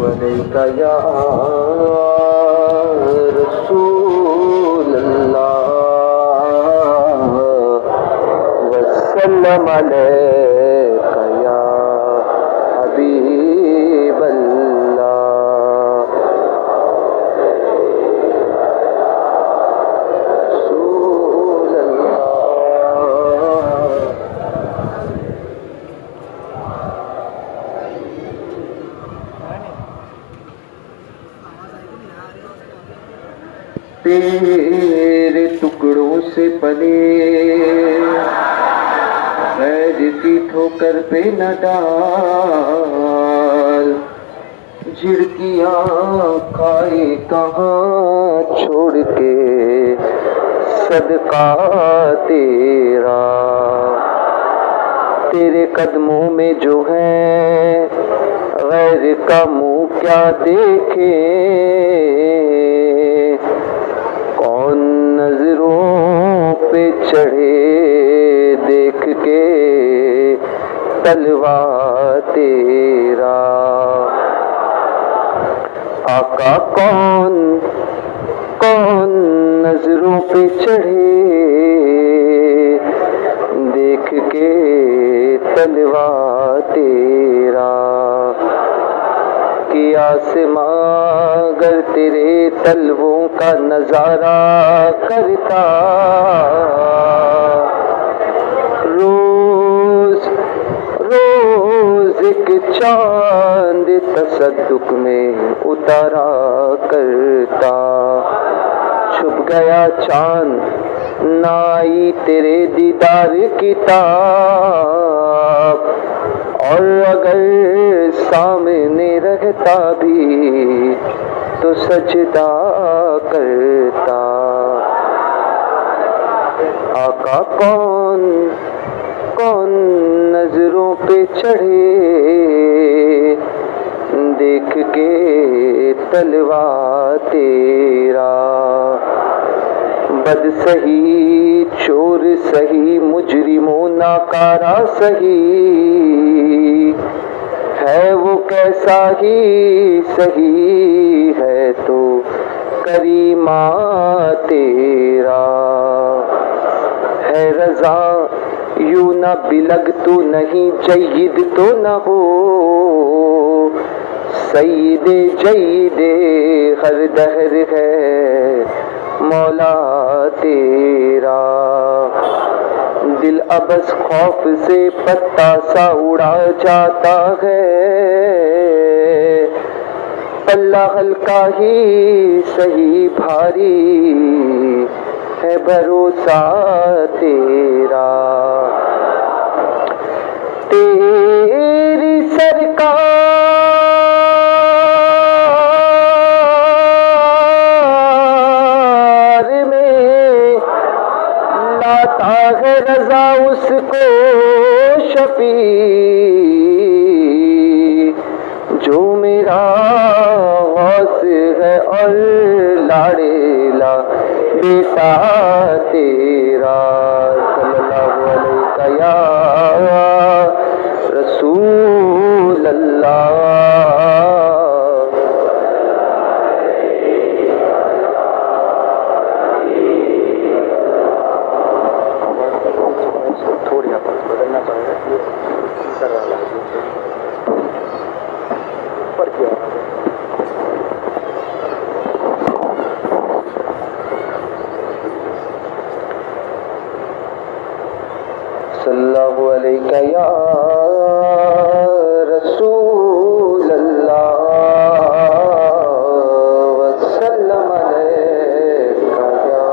عليك يا رسول الله وسلم عليك يا حبيب الله رسول الله تیرے ٹکڑوں سے پلے خیر کی ٹھوکر پہ نہ ڈال جھڑکیاں کھائے کہاں چھوڑ کے صدقہ تیرا تیرے قدموں میں جو ہے غیر کا منہ کیا دیکھے کون نظروں پہ چڑھے دیکھ کے تلوا تیرا آقا کون کون نظروں پہ چڑھے دیکھ کے تلوا تیرا کہ آسماں اگر تیرے تلووں کا نظارہ کرتا روز روز ایک چاند تصدق میں اتارا کرتا چھپ گیا چاند نہ آئی تیرے دیدار کی تاب اور اگر سامنے رہتا بھی تو سجدہ کرتا آقا کون کون نظروں پہ چڑھے دیکھ کے تلوا تیرا بد سہی چور سہی مجرم و ناکارہ سہی ہے وہ کیسا ہی سہی ہے تو کریمہ تیرا ہے رضا یوں نہ بلگ تو نہیں جید تو نہ ہو سید جید ہر دہر ہے مولا تیرا دل ابس خوف سے پتا سا اڑا جاتا ہے پلہ ہلکا ہی سہی بھاری ہے بھروسہ تیرا تیری سرکار میں لاتا ہے رضا اس کو شفیع جو میرا غوث ہے اور لاڑیلا بیٹا تیرا صلی اللہ علیہ یا رسول اللہ تھوڑی آپ بدلنا پڑے گا کر رہا پر کیا صلی اللہ علیہ یا رسول اللہ وسلم علیہ یا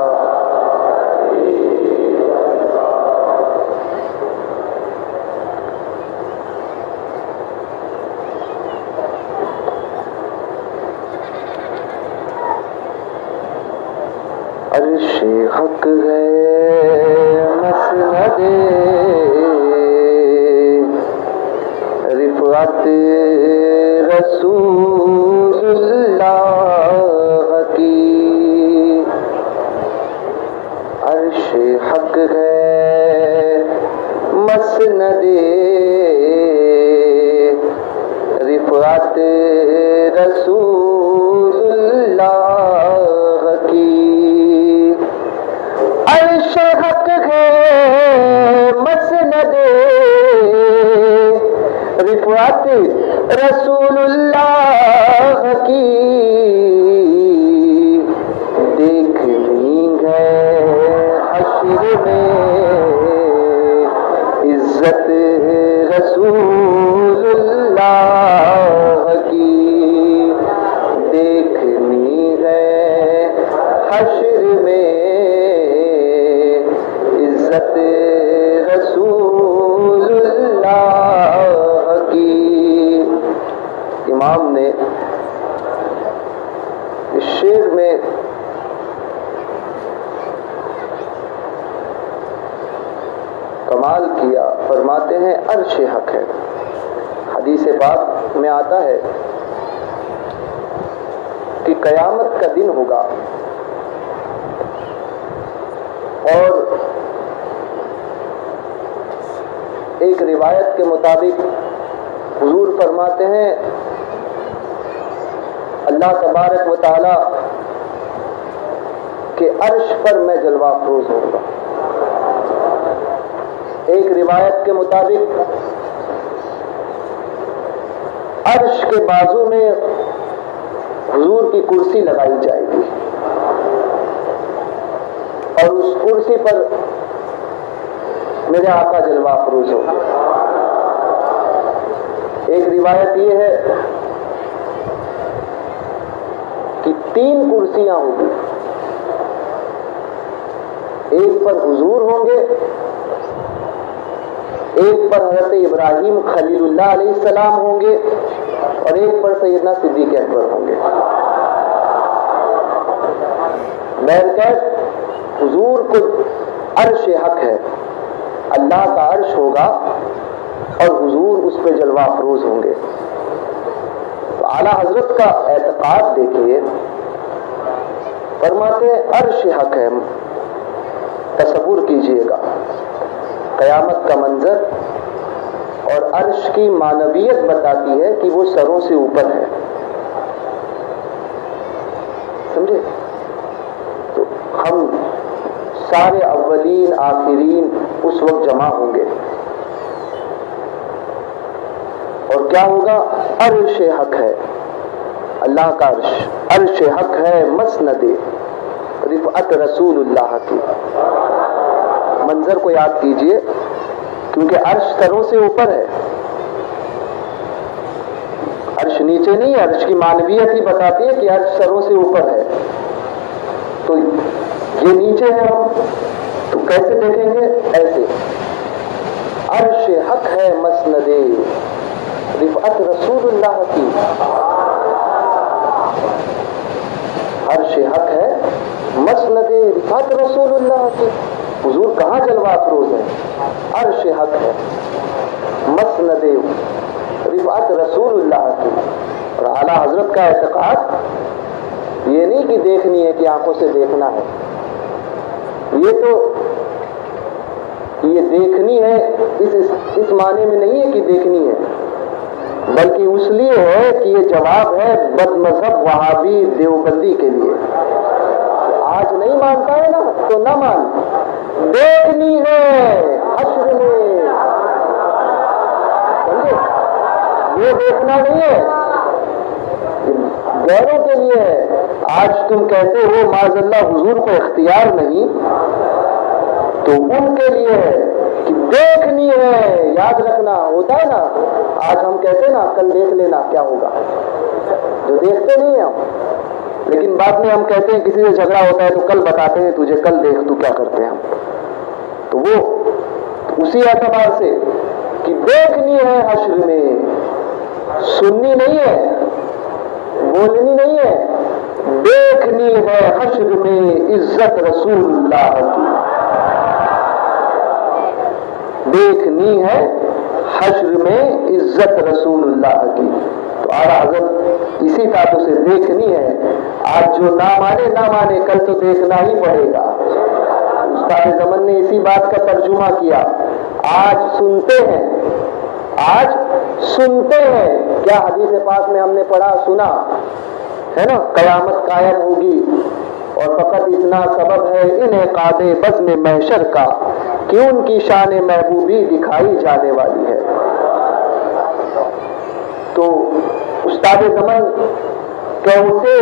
عرش حق ہے مسند رفعت رسول اللہ کی عرش حق ہے مسند رفعت اس شعر میں کمال کیا، فرماتے ہیں عرش حق ہے۔ حدیث پاک میں آتا ہے کہ قیامت کا دن ہوگا اور ایک روایت کے مطابق حضور فرماتے ہیں اللہ تبارک و تعالی کہ عرش پر میں جلوہ افروز ہوں گا۔ ایک روایت کے مطابق عرش کے بازو میں حضور کی کرسی لگائی جائے گی اور اس کرسی پر میرے آقا جلوہ افروز ہوں گے۔ ایک روایت یہ ہے کہ 3 کرسیاں ہوں گی، ایک پر حضور ہوں گے، ایک پر حضرت ابراہیم خلیل اللہ علیہ السلام ہوں گے اور ایک پر سیدنا صدیق اکبر ہوں گے۔ بہرکیف حضور کو عرش حق ہے، اللہ کا عرش ہوگا اور حضور اس پہ جلوہ افروز ہوں گے۔ تو اعلیٰ حضرت کا اعتقاد دیکھیے، فرماتے ہیں عرش حق ہے۔ تصور کیجئے گا قیامت کا منظر، اور عرش کی معنویت بتاتی ہے کہ وہ سروں سے اوپر ہے، سمجھے؟ تو ہم سارے اولین آخرین اس وقت جمع ہوں گے اور کیا ہوگا؟ عرش حق ہے، اللہ کا عرش، عرش حق ہے مسند رفعت رسول اللہ کی۔ منظر کو یاد کیجئے، کیونکہ عرش سروں سے اوپر ہے، عرش نیچے نہیں ہے۔ عرش کی معنویت ہی بتاتی ہے کہ عرش سروں سے اوپر ہے، تو یہ نیچے ہے، ہم تو کیسے دیکھیں گے؟ ایسے عرش حق ہے مسند رفعت رسول اللہ کی، عرش حق ہے مسند رفعت رسول اللہ کی۔ حضور کہاں جلوہ افروز ہے؟ عرش حق ہے مسند رفعت رسول اللہ کی۔ اور اعلیٰ حضرت کا اعتقاد یہ نہیں کہ دیکھنی ہے کہ آنکھوں سے دیکھنا ہے، یہ تو یہ دیکھنی ہے اس معنی میں نہیں ہے کہ دیکھنی ہے، بلکہ اس لیے ہے کہ یہ جواب ہے بد مذہب وہابی دیوبندی کے لیے۔ آج نہیں مانتا ہے نا تو نہ مان، دیکھنی ہے حشر میں، سمجھے؟ یہ دیکھنا نہیں ہے، غیروں کے لیے ہے۔ آج تم کہتے ہو معاذ اللہ حضور کو اختیار نہیں، تو ان کے لیے ہے کہ دیکھنی ہے، یاد رکھنا ہوتا ہے نا۔ آج ہم کہتے ہیں نا کل دیکھ لینا کیا ہوگا، جو دیکھتے نہیں ہیں ہم، لیکن بعد میں ہم کہتے ہیں کسی سے جھگڑا ہوتا ہے تو کل بتاتے ہیں تجھے کل دیکھ تو کیا کرتے ہیں ہم۔ تو وہ اسی اعتبار سے کہ دیکھنی ہے حشر میں، سننی نہیں ہے، بولنی نہیں ہے، دیکھنی ہے حشر میں عزت رسول اللہ کی، دیکھنی ہے حشر میں عزت رسول اللہ کی۔ تو اعلیٰ حضرت اسی تعلق سے دیکھنی ہے۔ آج جو نہ مانے کل تو دیکھنا ہی پڑے گا۔ استاد زمن نے اسی بات کا ترجمہ کیا۔ آج سنتے ہیں کیا حدیث پاک میں ہم نے پڑھا سنا ہے نا، قیامت قائم ہوگی اور فقط اتنا سبب ہے انعقاد بزم محشر کا کہ ان کی شان محبوبی دکھائی جانے والی ہے۔ تو استاد زمن کہتے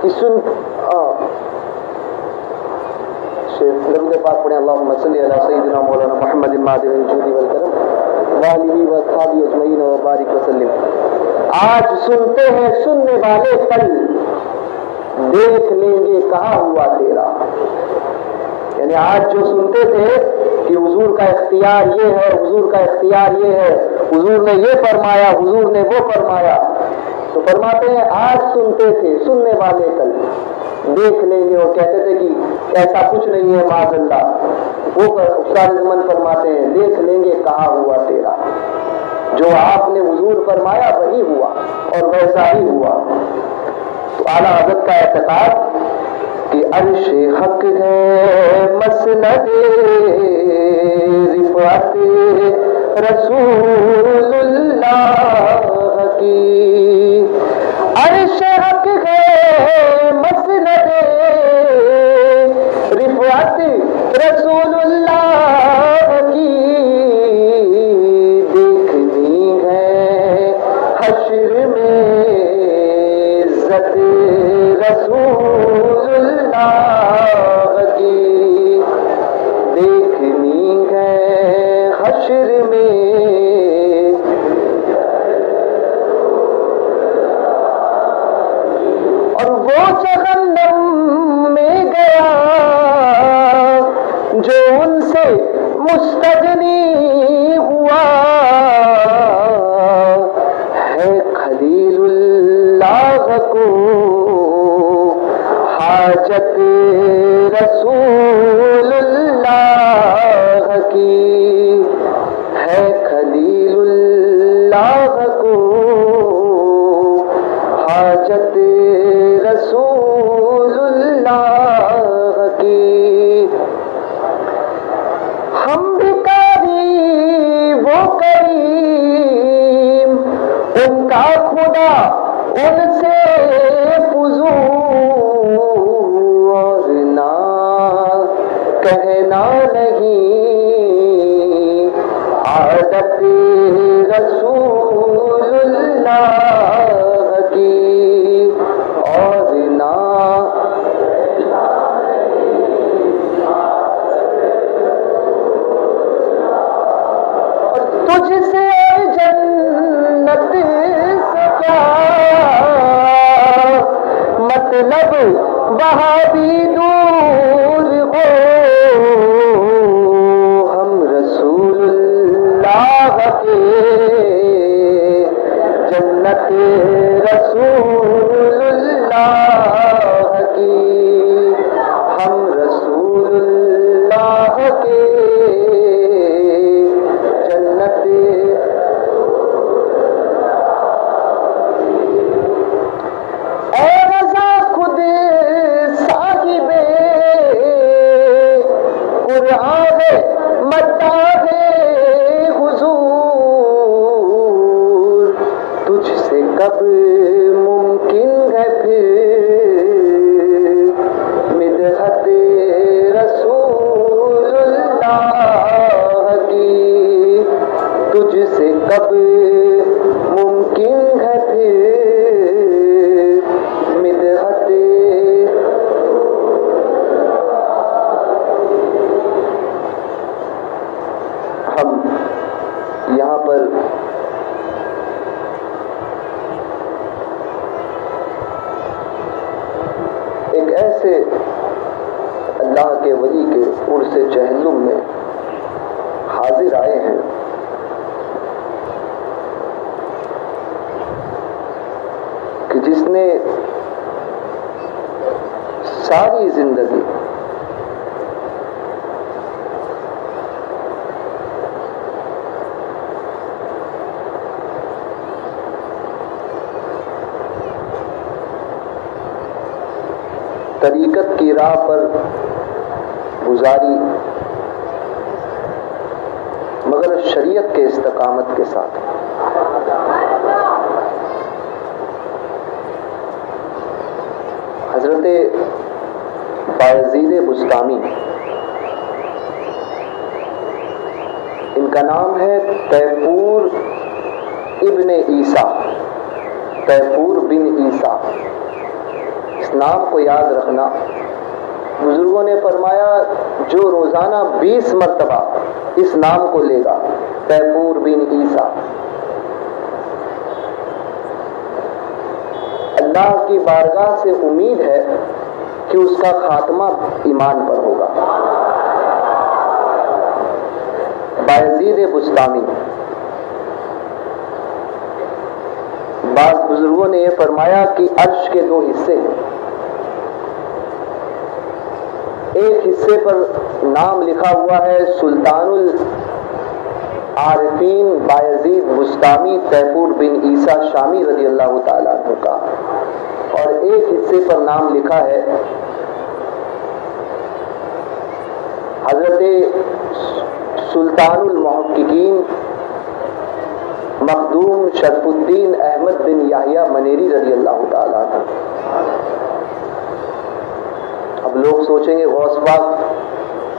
کہ درود پاک پڑھیں، اللہم صلی علی سیدنا مولانا محمد المادر الجود والکرم وآلہ واصحابہ اجمعین وبارک وسلم۔ آج سنتے ہیں سننے والے کل دیکھ لیں گے کہاں ہوا تیرا۔ یعنی آج جو سنتے تھے کہ حضور کا اختیار یہ ہے، حضور کا اختیار یہ ہے، حضور نے یہ فرمایا، حضور نے وہ فرمایا، تو فرماتے ہیں آج سنتے تھے سننے والے کل دیکھ لیں گے، اور کہتے تھے کہ ایسا کچھ نہیں ہے معاذ اللہ، وہ استاد زمن فرماتے ہیں دیکھ لیں گے کہا ہوا تیرا، جو آپ نے حضور فرمایا وہی ہوا اور ویسا ہی ہوا۔ تو اعلیٰ حضرت کا اعتقاد کہ عرش حق ہے مسند رفعت رسول اللہ کی، عرش حق ہے مسند رفعت رسول اللہ کی، دیکھنی ہے حشر میں عزت رسول اللہ کی، دیکھنی ہے حشر میں۔ اور وہ جہنم میں گیا جو ان سے مستغنی ہوا، ہے خلیل اللہ کو حاجت رسول اللہ کی، ہے خلیل اللہ کو حاجت رسول اللہ کی۔ ہم بھکاری وہ کریم ان کا خدا ان سے فضول، اور نہ کہنا نہیں عادت رسول اللہ کی، اور نہ تجھ سے جنت سے کیا مطلب وہاں بھی دور ہو، ہم رسول اللہ کے جنت رسول اللہ کی، ہم رسول اللہ کے جنت۔ اے رضا خود صاحب قرآن مداح حضور، تجھ سے کب ممکن ہے پھر مدحت رسول اللہ کی، تجھ سے کب ممکن ہے پھر مدحت۔ ہم یہاں پر ایک ایسے اللہ کے ولی کے عرص چہلم میں حاضر آئے ہیں کہ جس نے ساری زندگی طریقت کی راہ پر گزاری، مگر شریعت کے استقامت کے ساتھ۔ حضرت بایزید بسطامی، ان کا نام ہے تیفور ابن عیسیٰ، تیفور بن عیسیٰ، اس نام کو یاد رکھنا۔ بزرگوں نے فرمایا جو روزانہ 20 مرتبہ اس نام کو لے گا، تیفور بن عیسیٰ، اللہ کی بارگاہ سے امید ہے کہ اس کا خاتمہ ایمان پر ہوگا۔ بایزید بسطامی بعض بزرگوں نے یہ فرمایا کہ عرش کے دو حصے ہیں، ایک حصے پر نام لکھا ہوا ہے سلطان العارفین بایزید بسطامی تیمور بن عیسیٰ شامی رضی اللہ تعالیٰ عنہ کا، اور ایک حصے پر نام لکھا ہے حضرت سلطان المحققین مخدوم شرف الدین احمد بن یحییٰ منیری رضی اللہ تعالیٰ عنہ۔ اب لوگ سوچیں گے غوث پاک،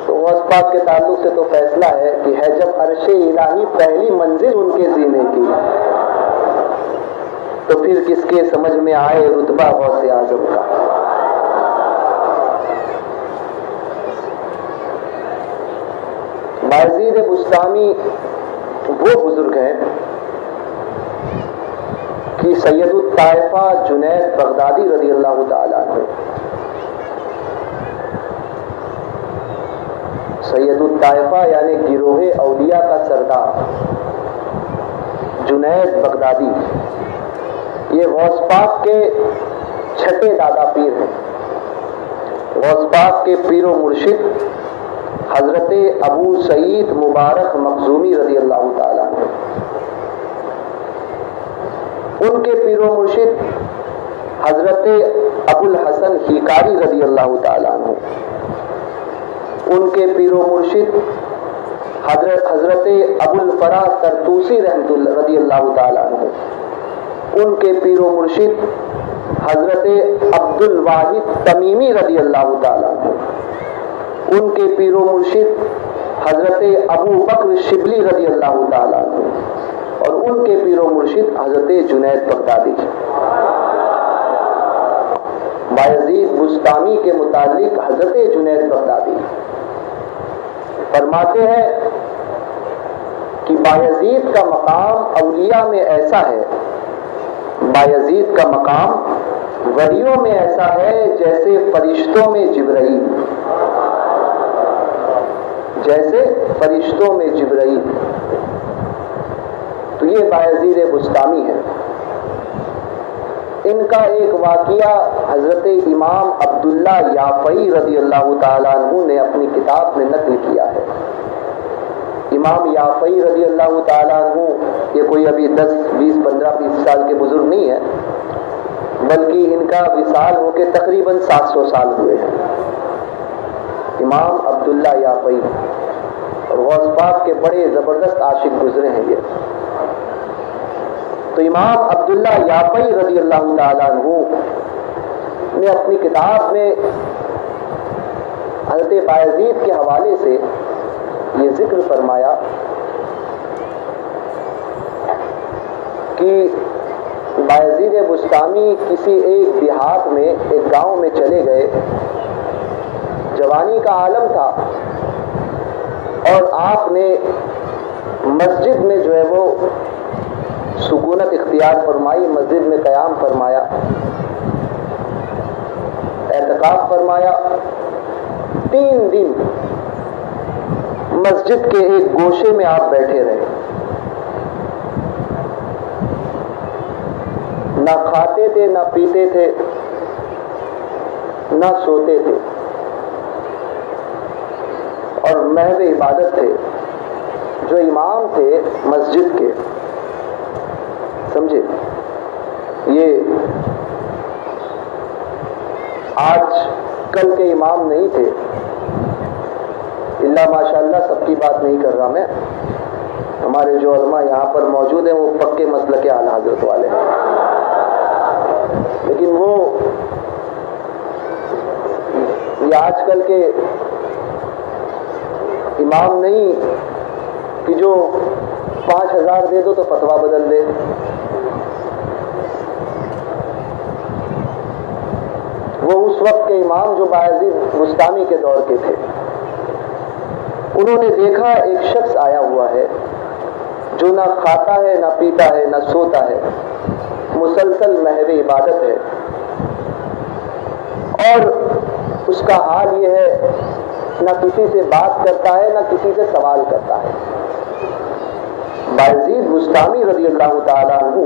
تو غوث پاک کے تعلق سے تو فیصلہ ہے کہ ہے جب عرش الہی پہلی منزل ان کے زینے کی، تو پھر کس کے سمجھ میں آئے رتبہ غوث اعظم کا۔ بایزید بسطامی وہ بزرگ ہیں کہ سید الطائفہ جنید بغدادی رضی اللہ تعالیٰ عنہ، سید الطائفہ یعنی گروہ اولیاء کا سردار جنید بغدادی، یہ غوث پاک کے چھٹے دادا پیر ہیں۔ غوث پاک کے پیر و مرشد حضرت ابو سعید مبارک مخزومی رضی اللہ تعالیٰ عنہ، ان کے پیر و مرشد حضرت ابو الحسن حیکاری رضی اللہ تعالیٰ عنہ، ان کے پیر و مرشد حضرت ابو الفرا طرطوسی رحمۃ اللہ رضی اللہ تعالیٰ عنہ، ان کے پیر و مرشد حضرت عبد الواحد تمیمی رضی اللہ تعالیٰ عنہ، ان کے پیر و مرشد حضرت ابو بکر شبلی رضی اللہ تعالیٰ عنہ، اور ان کے پیر و مرشد حضرت جنید بغدادی۔ بایزید بسطامی کے متعلق حضرت جنید بغدادی فرماتے ہیں کہ بایزید کا مقام اولیاء میں ایسا ہے، بایزید کا مقام ولیوں میں ایسا ہے جیسے فرشتوں میں جبرائیل، جیسے فرشتوں میں جبرائیل۔ تو یہ بایزید بسطامی ہے۔ ان کا ایک واقعہ حضرت امام عبداللہ یافعی رضی اللہ تعالیٰ عنہ نے اپنی کتاب میں نقل کیا ہے۔ امام یافعی رضی اللہ تعالیٰ عنہ یہ کوئی ابھی 10 20 15 20 سال کے بزرگ نہیں ہے، بلکہ ان کا وصال ہو کے تقریباً 700 سال ہوئے ہیں۔ امام عبداللہ یافعی اور غوث پاک کے بڑے زبردست عاشق گزرے ہیں یہ۔ تو امام عبداللہ یافعی رضی اللہ تعالیٰ عنہ نے اپنی کتاب میں حضرت بایزید کے حوالے سے یہ ذکر فرمایا کہ بایزید بسطامی کسی ایک دیہات میں ایک گاؤں میں چلے گئے، جوانی کا عالم تھا، اور آپ نے مسجد میں جو ہے وہ سکونت اختیار فرمائی، مسجد میں قیام فرمایا، اعتکاف فرمایا۔ 3 دن مسجد کے ایک گوشے میں آپ بیٹھے رہے، نہ کھاتے تھے، نہ پیتے تھے، نہ سوتے تھے، اور محض عبادت تھے۔ جو امام تھے مسجد کے، سمجھے، یہ آج کل کے امام نہیں تھے، اللہ ماشاءاللہ سب کی بات نہیں کر رہا میں، ہمارے جو علماء یہاں پر موجود ہیں وہ پکے مسلک اعلی حضرت والے ہیں، لیکن وہ یہ آج کل کے امام نہیں کہ جو 5000 دے دو تو فتویٰ بدل دے۔ وہ اس وقت کے امام جو بایزید بسطامی کے دور کے تھے، انہوں نے دیکھا ایک شخص آیا ہوا ہے جو نہ کھاتا ہے، نہ پیتا ہے، نہ سوتا ہے، مسلسل محو عبادت ہے، اور اس کا حال یہ ہے نہ کسی سے بات کرتا ہے، نہ کسی سے سوال کرتا ہے۔ بایزید بسطامی رضی اللہ تعالیٰ عنہ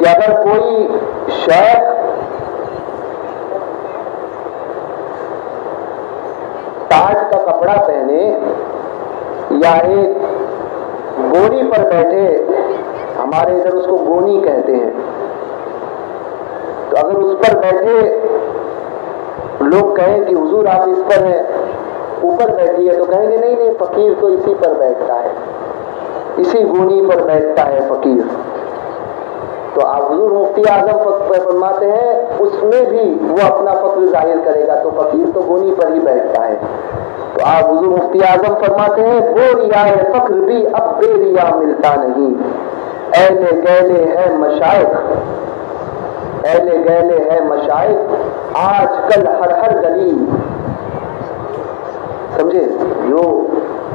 کہ اگر کوئی شیخ تاج کا کپڑا پہنے یا ایک گوری پر بیٹھے، ہمارے ادھر اس کو گونی کہتے ہیں، تو اگر اس پر بیٹھے لوگ کہیں کہ حضور آپ اس پر ہیں، اوپر بیٹھی ہے، تو کہیں گے نہیں نہیں، فقیر تو اسی پر بیٹھتا ہے، اسی گونی پر بیٹھتا ہے فقیر۔ تو آپ حضور مفتی اعظم فرماتے ہیں اس میں بھی وہ اپنا فقر ظاہر کرے گا، تو فقیر تو گونی پر ہی بیٹھتا ہے۔ تو آپ حضور مفتی اعظم فرماتے ہیں وہ ریائے فقر بھی اب بے ریا ملتا نہیں، اہل گیلے ہے مشائخ، اہل گیلے ہے مشائخ آج کل ہر ہر گلی۔ سمجھے، جو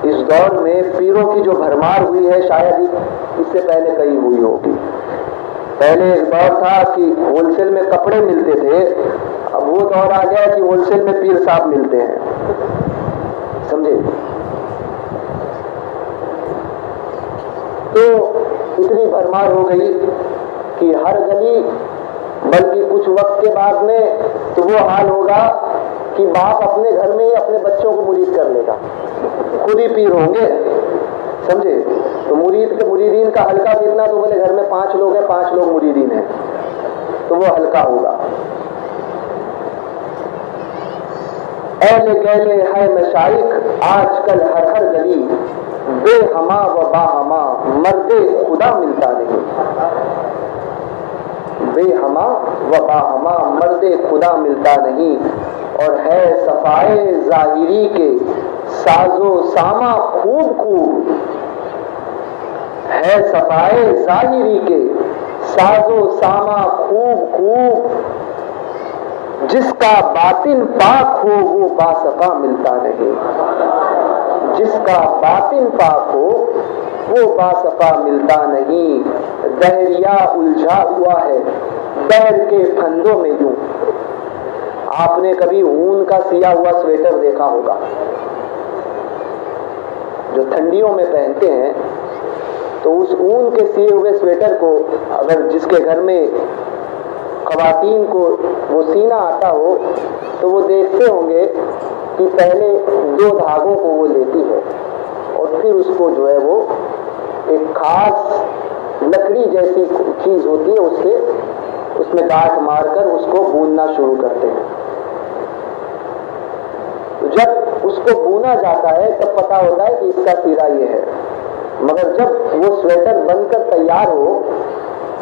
اس دور میں پیروں کی جو بھرمار ہوئی ہے، شاید ہی اس سے پہلے کہیں ہوئی ہوگی۔ پہلے ایک دور تھا کہ ہول سیل میں کپڑے ملتے تھے، اب وہ دور آ گیا کہ ہول سیل میں پیر صاحب ملتے ہیں۔ سمجھے، تو اتنی بھرمار ہو گئی کہ ہر گلی، بلکہ کچھ وقت کے بعد میں تو وہ حال ہوگا کہ باپ اپنے گھر میں ہی اپنے بچوں کو مرید کر لے گا، خود ہی پیر ہوں گے۔ سمجھے، تو مریدین کا حلقہ کتنا؟ تو بولے گھر میں 5 لوگ ہیں، 5 لوگ مریدین ہیں، تو وہ حلقہ ہوگا۔ اہل گیلے ہے مشائخ آج کل ہر ہر گلی، بے ہما و با ہما مرد خدا ملتا نہیں، بے ہما و با ہما مرد خدا ملتا نہیں، اور ہے صفائے ظاہری کے ساز و ساما خوب خوب، ہے صفائے ظاہری کے ساز و ساما خوب خوب، جس کا باطن پاک ہو وہ باصفا ملتا نہیں، جس کا باطن پاک ہو وہ باصفا ملتا نہیں۔ دہریا الجھا ہوا ہے دہر کے پھندوں میں یوں۔ آپ نے کبھی اون کا سیا ہوا سویٹر دیکھا ہوگا جو ٹھنڈیوں میں پہنتے ہیں، تو اس اون کے سیے ہوئے سویٹر کو اگر جس کے گھر میں خواتین کو وہ سینا آتا ہو تو وہ دیکھتے ہوں گے کہ پہلے 2 دھاگوں کو وہ لیتی ہے اور پھر اس کو جو ہے وہ ایک خاص لکڑی جیسی چیز ہوتی ہے، اس سے اس میں گاٹھ مار کر اس کو بوننا شروع کرتے ہیں۔ تو جب اس کو بونا جاتا ہے تب پتا ہوتا ہے کہ اس کا سیرا یہ ہے، مگر جب وہ سویٹر بن کر تیار ہو،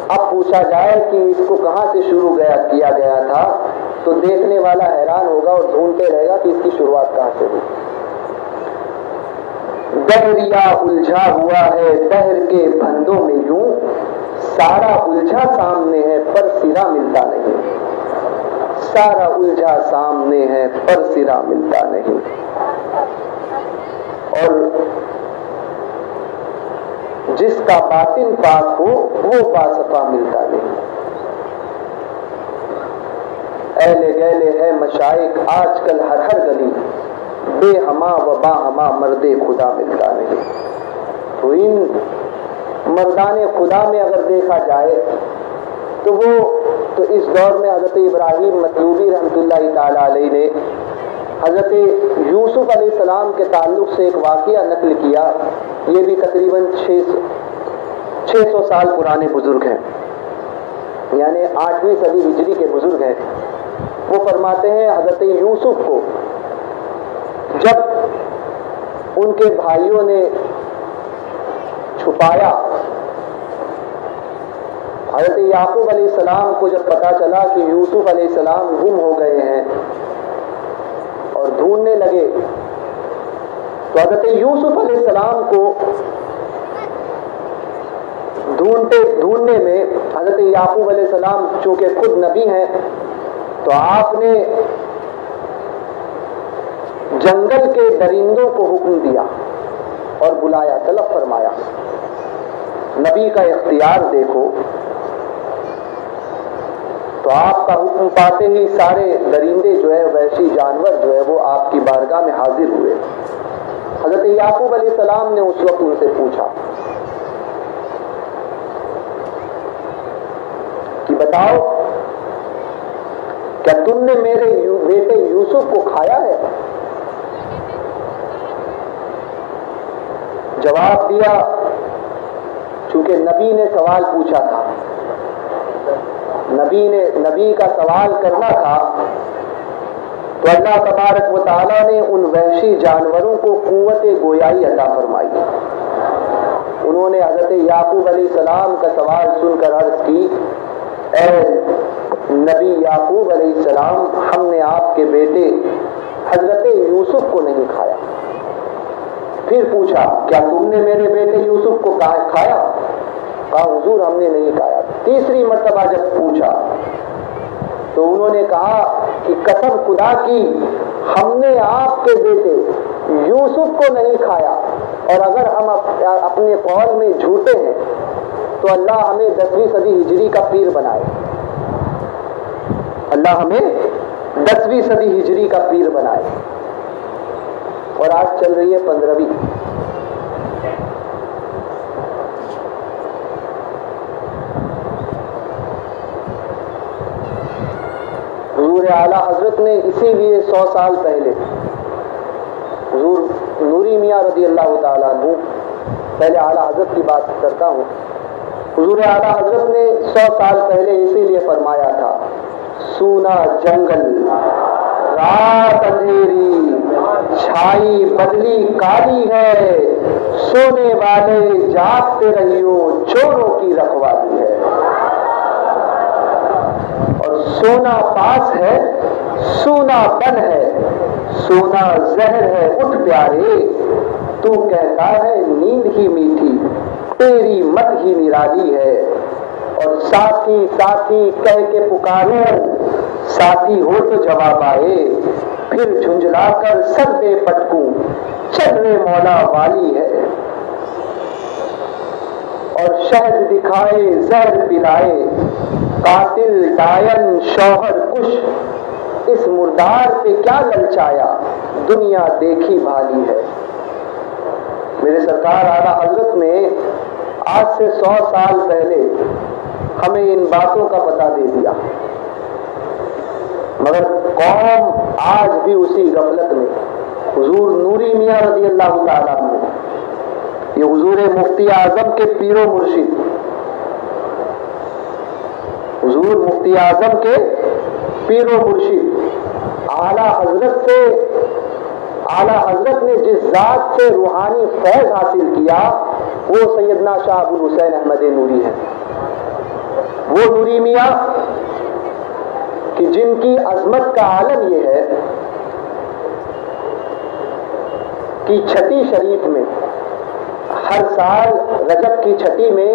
اب پوچھا جائے کہ اس کو کہاں سے شروع کیا گیا تھا، تو دیکھنے والا حیران ہوگا اور ڈھونڈتے رہے گا کہ اس کی شروعات کہاں سے ہوئی۔ دہریا الجھا ہوا ہے دہر کے پھندوں میں یوں، سارا الجھا سامنے ہے پر سرا ملتا نہیں، سارا الجھا سامنے ہے پر سرا ملتا نہیں۔ اور جس کا باطن پاک ہو وہ باصفا ملتا نہیں۔ اہل گیلے ہے مشائخ آج کل ہر ہر گلی، بے ہما و با ہما مرد خدا ملتا نہیں۔ تو ان مردان خدا میں اگر دیکھا جائے تو وہ تو اس دور میں حضرت ابراہیم مطلوبی رحمۃ اللہ تعالی علیہ نے حضرت یوسف علیہ السلام کے تعلق سے ایک واقعہ نقل کیا، یہ بھی تقریباً 600 سال پرانے بزرگ ہیں، یعنی 8ویں صدی ہجری کے بزرگ ہیں۔ وہ فرماتے ہیں حضرت یوسف کو جب ان کے بھائیوں نے چھپایا، حضرت یعقوب علیہ السلام کو جب پتا چلا کہ یوسف علیہ السلام گم ہو گئے ہیں اور ڈھونڈنے لگے، تو حضرت یوسف علیہ السلام کو ڈھونڈنے میں حضرت یعقوب علیہ السلام چونکہ خود نبی ہیں تو آپ نے جنگل کے درندوں کو حکم دیا اور بلایا، طلب فرمایا۔ نبی کا اختیار دیکھو، تو آپ کا حکم پاتے ہی سارے درندے جو ہے، وحشی جانور جو ہے، وہ آپ کی بارگاہ میں حاضر ہوئے۔ حضرت یعقوب علیہ السلام نے اس وقت ان سے پوچھا بتاؤ کیا تم نے میرے بیٹے یوسف کو کھایا ہے؟ جواب دیا، چونکہ نبی نے سوال پوچھا تھا، نبی کا سوال کرنا تھا، تو اللہ تبارک و تعالیٰ نے ان وحشی جانوروں کو قوت گویائی عطا فرمائی۔ انہوں نے حضرت یعقوب علیہ السلام کا سوال سن کر عرض کی، اے نبی یعقوب علیہ السلام، ہم نے آپ کے بیٹے حضرت یوسف کو نہیں کھایا۔ پھر پوچھا، کیا تم نے میرے بیٹے یوسف کو کھایا؟ کہا حضور ہم نے نہیں کھایا۔ تیسری مرتبہ جب پوچھا تو انہوں نے کہا کہ قسم خدا کی ہم نے آپ کے بیٹے یوسف کو نہیں کھایا، اور اگر ہم اپنے قول میں جھوٹے ہیں تو اللہ ہمیں 10ویں صدی ہجری کا پیر بنائے، اللہ ہمیں 10ویں صدی ہجری کا پیر بنائے، اور آج چل رہی ہے 15ویں۔ حضور اعلیٰ حضرت نے اسی لیے 100 سال پہلے، حضور نوری میاں رضی اللہ تعالیٰ عنہ، پہلے اعلیٰ حضرت کی بات کرتا ہوں، حضور اعلیٰ حضرت نے 100 سال پہلے اسی لیے فرمایا تھا، سونا جنگل رات اندھیری چھائی بدلی کالی ہے، سونے والے جاگتے رہیو چوروں کی رکھوالی ہے، اور سونا پاس ہے سونا بن ہے، سونا زہر ہے اٹھ پیارے، تو کہتا ہے نیند ہی میٹھی تیری مت ہی نرالی ہے، اور ساتھی ساتھی کہہ کے پکاروں، ساتھی ہو تو جواب آئے، پھر جھنجھلا کر سر دے پٹکوں، چل رے مولا والی ہے، اور شہد دکھائے زہر پلائے، قاتل ڈائن شوہر کش، اس مردار پہ کیا للچایا، دنیا دیکھی بھالی ہے۔ میرے سرکار اعلیٰ حضرت نے آج سے 100 سال پہلے ہمیں ان باتوں کا پتہ دے دیا، مگر قوم آج بھی اسی غفلت میں۔ حضور نوری میاں رضی اللہ تعالیٰ عنہ، یہ حضور مفتی اعظم کے پیر و مرشد، حضور مفتی اعظم کے پیر و مرشد، اعلیٰ حضرت نے جس ذات سے روحانی فیض حاصل کیا وہ سیدنا شاہ ابو الحسین احمد نوری ہے، وہ نوری میاں کہ جن کی عظمت کا عالم یہ ہے کہ چھٹی شریف میں ہر سال رجب کی چھٹی میں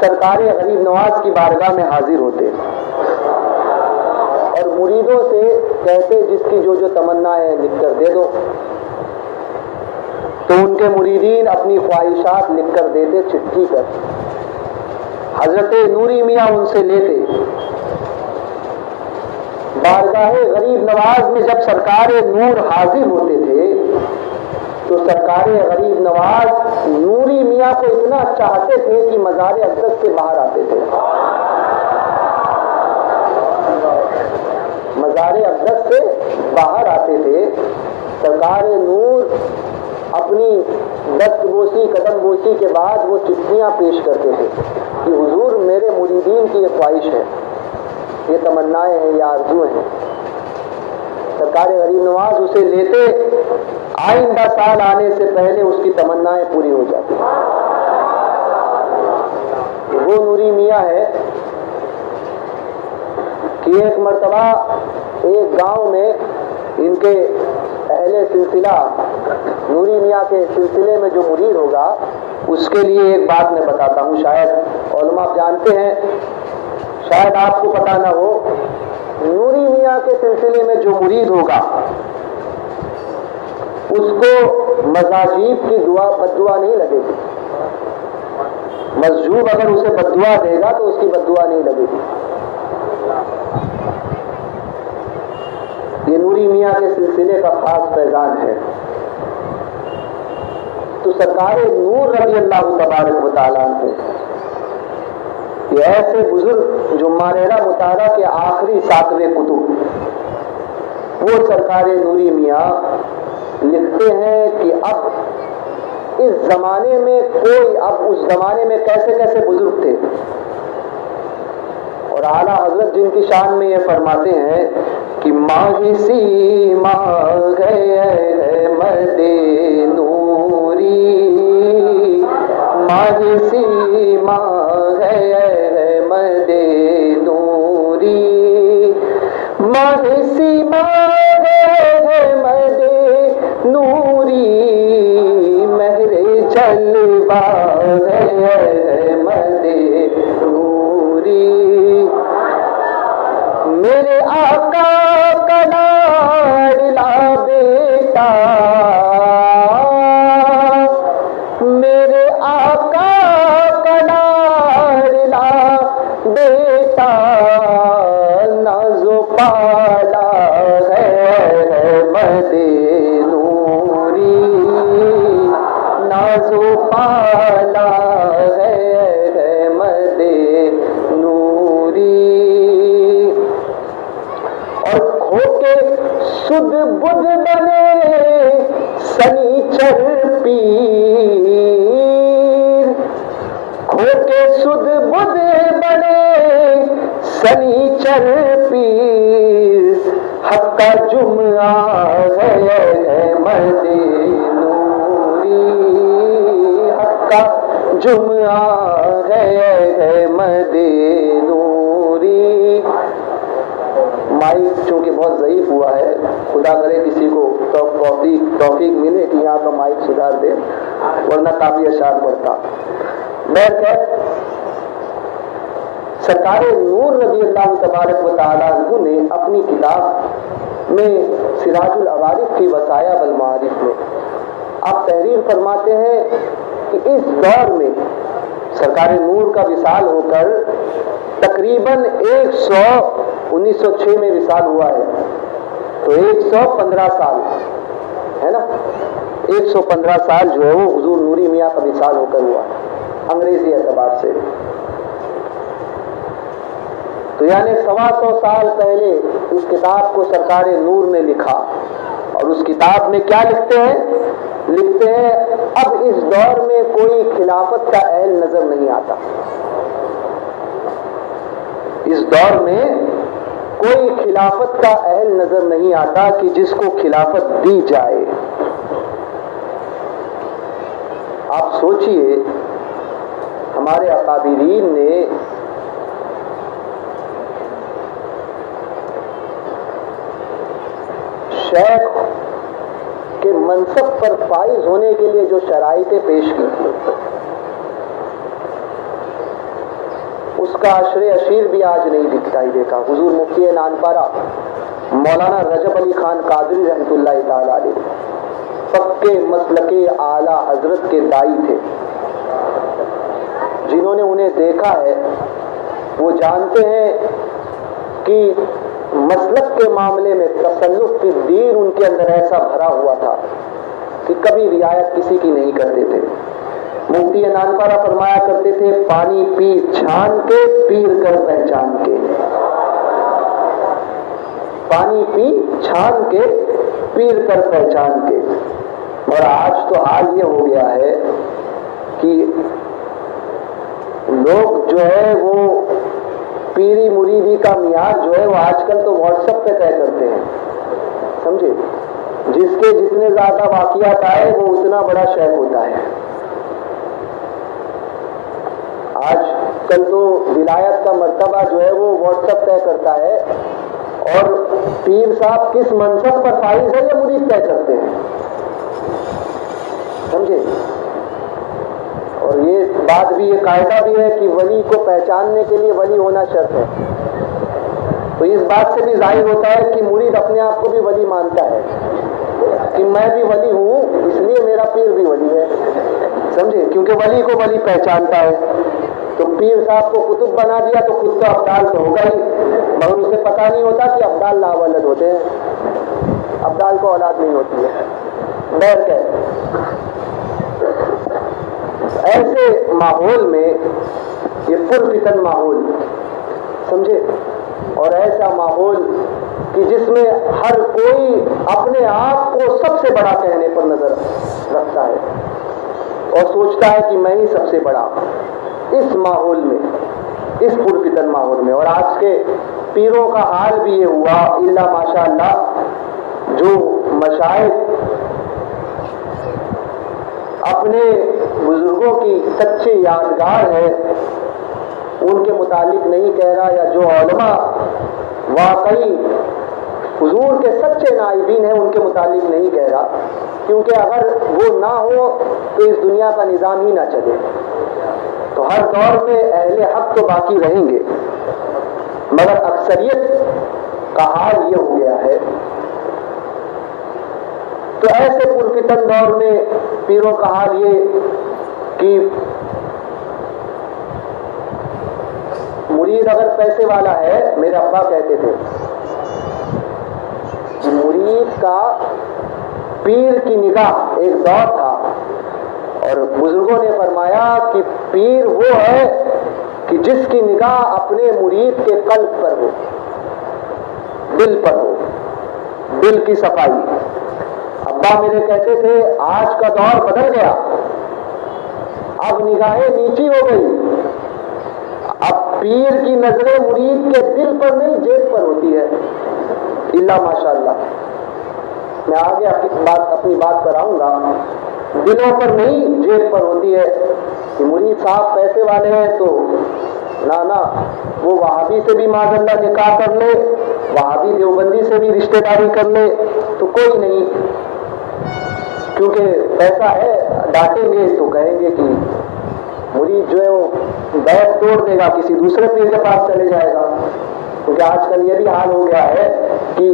سرکار غریب نواز کی بارگاہ میں حاضر ہوتے اور مریدوں سے کہتے جس کی جو تمنا ہے لکھ کر دے دو، تو ان کے مریدین اپنی خواہشات لکھ کر دیتے چٹھی پر، حضرت نوری میاں ان سے لیتے، بارگاہ غریب نواز میں جب سرکار نور حاضر ہوتے تھے تو سرکار غریب نواز نوری میاں کو اتنا چاہتے تھے کہ مزار اقدس سے باہر آتے تھے، مزار اقدس سے باہر آتے تھے، سرکار نور اپنی دست بوسی قدم بوسی کے بعد وہ چٹھیاں پیش کرتے تھے کہ حضور میرے مریدین کی یہ خواہش ہے، یہ تمنائیں ہیں، یہ آرزویں ہیں، سرکار غریب نواز اسے لیتے، آئندہ سال آنے سے پہلے اس کی تمنائیں پوری ہو جاتی۔ وہ نوری میاں ہے کہ ایک مرتبہ ایک گاؤں میں ان کے اہل سلسلہ نوری میاں کے سلسلے میں جو مرید ہوگا اس کے لیے ایک بات میں بتاتا ہوں، شاید علماء جانتے ہیں شاید آپ کو پتہ نہ ہو، نوری میاں کے سلسلے میں جو مرید ہوگا اس کو مزاجیب کی بد دعا نہیں لگے گی، مزجوب اگر اسے بد دعا دے گا تو اس کی بد دعا نہیں لگے گی۔ یہ نوری میاں کے سلسلے کا خاص فیضان ہے۔ تو سرکار نور رضی اللہ تبارک و تعالیٰ عنہ یہ ایسے بزرگ جو مانیرہ مطالعہ کے آخری 7ویں کتب، وہ سرکار نوری میاں لکھتے ہیں کہ اب اس زمانے میں اب اس زمانے میں کیسے کیسے بزرگ تھے، اور اعلیٰ حضرت جن کی شان میں یہ فرماتے ہیں کہ ماہی سی ماہ گئے مد نوری، ماہی سی ماہ گئے مد نوری، ماہی سی ماہ گئے مد نوری، مہر جلوہ گئے مد نوری، میرے آقا کا لاڈلا بیٹا، میرے آقا کا لاڈلا بیٹا، نازو پالا ہے مد نوری، نازو پالا ہے مد نوری، اور کھو کے سدھ بدھ بنے سنیچر پیر، کھو کے سدھ بدھ بنے سنیچر پیر، حق کا جمعہ ہے مد نوری، حق کا جمعہ ہے مد نوری۔ مائک چونکہ بہت ضعیف ہوا ہے، خدا کرے کسی کو توفیق ملے کہ یہاں کا مائک سدھار دے، ورنہ کافی اشعار پڑھتا۔ بہرکیف سرکار نور رضی اللہ تبارک و تعالیٰ عنہ نے اپنی کتاب میں سراج العوارف کی وصایا بالمعارف میں آپ تحریر فرماتے ہیں کہ اس دور میں سرکار نور کا وصال ہو کر تقریباً 1906 میں وصال ہوا ہے، تو 115 سال ہے نا، 115 سال جو ہے وہ حضور نوری میاں کا وصال ہو کر ہوا انگریزی اعتبار سے، تو یعنی 125 سال پہلے اس کتاب کو سرکار نور نے لکھا، اور اس کتاب میں کیا لکھتے ہیں اب اس دور میں کوئی خلافت کا اہل نظر نہیں آتا، اس دور میں کوئی خلافت کا اہل نظر نہیں آتا کہ جس کو خلافت دی جائے۔ آپ سوچئے ہمارے اکابرین نے شیخ کے منصب پر فائز ہونے کے لیے جو شرائطیں پیش کی تھی، اس کا عشر اشیر بھی آج نہیں دکھائی دیتا۔ حضور مفتی نانپارہ مولانا رجب علی خان قادری رحمۃ اللہ تعالی علیہ پکے مسلک اعلیٰ حضرت کے دائی تھے، جنہوں نے انہیں دیکھا ہے وہ جانتے ہیں کہ مسلک کے معاملے میں تسلط کی دین ان کے اندر ایسا بھرا ہوا تھا کہ کبھی رعایت کسی کی نہیں کرتے تھے۔ مفتی نانپارہ فرمایا کرتے تھے، پانی پی چھان کے پیر کر پہچان کے، پانی پی چھان کے پیر کر پہچان کے۔ اور آج تو حال یہ ہو گیا ہے کہ لوگ جو ہے وہ پیری مریدی کا معیار جو ہے وہ آج کل تو واٹس ایپ پہ طے کرتے ہیں، سمجھے، جس کے جتنے زیادہ واقعات آئے وہ اتنا بڑا شیخ ہوتا ہے۔ آج کل تو ولایت کا مرتبہ جو ہے وہ واٹس ایپ طے کرتا ہے، اور پیر صاحب کس منصب پر فائز ہے یہ مرید طے کرتے ہیں، سمجھے۔ اور یہ بات بھی، یہ قاعدہ بھی ہے کہ ولی کو پہچاننے کے لیے ولی ہونا شرط ہے، تو اس بات سے بھی ظاہر ہوتا ہے کہ مرید اپنے آپ کو بھی ولی مانتا ہے کہ میں بھی ولی ہوں، اس لیے میرا پیر بھی ولی ہے، سمجھے، کیونکہ ولی کو ولی پہچانتا ہے۔ تو پیر صاحب کو قطب بنا دیا to خود کا ابدال تو ہوگا ہی، مگر اسے پتہ نہیں ہوتا کہ ابدال لاولد ہوتے ہیں، ابدال کو اولاد نہیں ہوتی ہے۔ بہرکیف ایسے ماحول میں یہ پرفتن ماحول، سمجھے، اور ایسا ماحول کہ جس میں ہر کوئی اپنے آپ کو سب سے بڑا کہنے پر نظر رکھتا ہے اور سوچتا ہے کہ میں ہی سب سے بڑا، اس ماحول میں، اس پرفتن ماحول میں۔ اور آج کے پیروں کا حال بھی یہ ہوا، الا ماشاء اللہ، جو مشائخ اپنے بزرگوں کی سچی یادگار ہے ان کے متعلق نہیں کہہ رہا، یا جو علماء واقعی حضور کے سچے نائبین ہیں ان کے متعلق نہیں کہہ رہا، کیونکہ اگر وہ نہ ہو تو اس دنیا کا نظام ہی نہ چلے۔ تو ہر دور میں اہل حق تو باقی رہیں گے، مگر اکثریت کا حال یہ ہو گیا ہے۔ تو ایسے پرفتن دور میں پیروں کا حال یہ کہ مرید اگر پیسے والا ہے، میرے ابا کہتے تھے کہ مرید کا پیر کی نگاہ، ایک دور تھا اور بزرگوں نے فرمایا کہ پیر وہ ہے کہ جس کی نگاہ اپنے مرید کے قلب پر ہو، دل پر ہو، دل کی صفائی۔ ابا میرے کہتے تھے آج کا دور بدل گیا، اب نگاہیں نیچی ہو گئی، اب پیر کی نظریں مرید کے دل پر نہیں جیب پر ہوتی ہے، الا ماشاء اللہ۔ میں آگے اپنی بات پر آؤں گا، دلوں پر نہیں جیب پر ہوتی ہے کہ مرید صاحب پیسے والے ہیں تو نہ وہ وہابی سے بھی معاذ اللہ نکاح کر لے، وہابی دیوبندی سے بھی رشتہ داری کر لے تو کوئی نہیں، کیونکہ پیسہ ہے، ڈانٹیں گے تو کہیں گے کہ مرید جو ہے وہ بیعت توڑ دے گا، کسی دوسرے پیر کے پاس چلے جائے گا۔ کیونکہ آج کل یہ بھی حال ہو گیا ہے کہ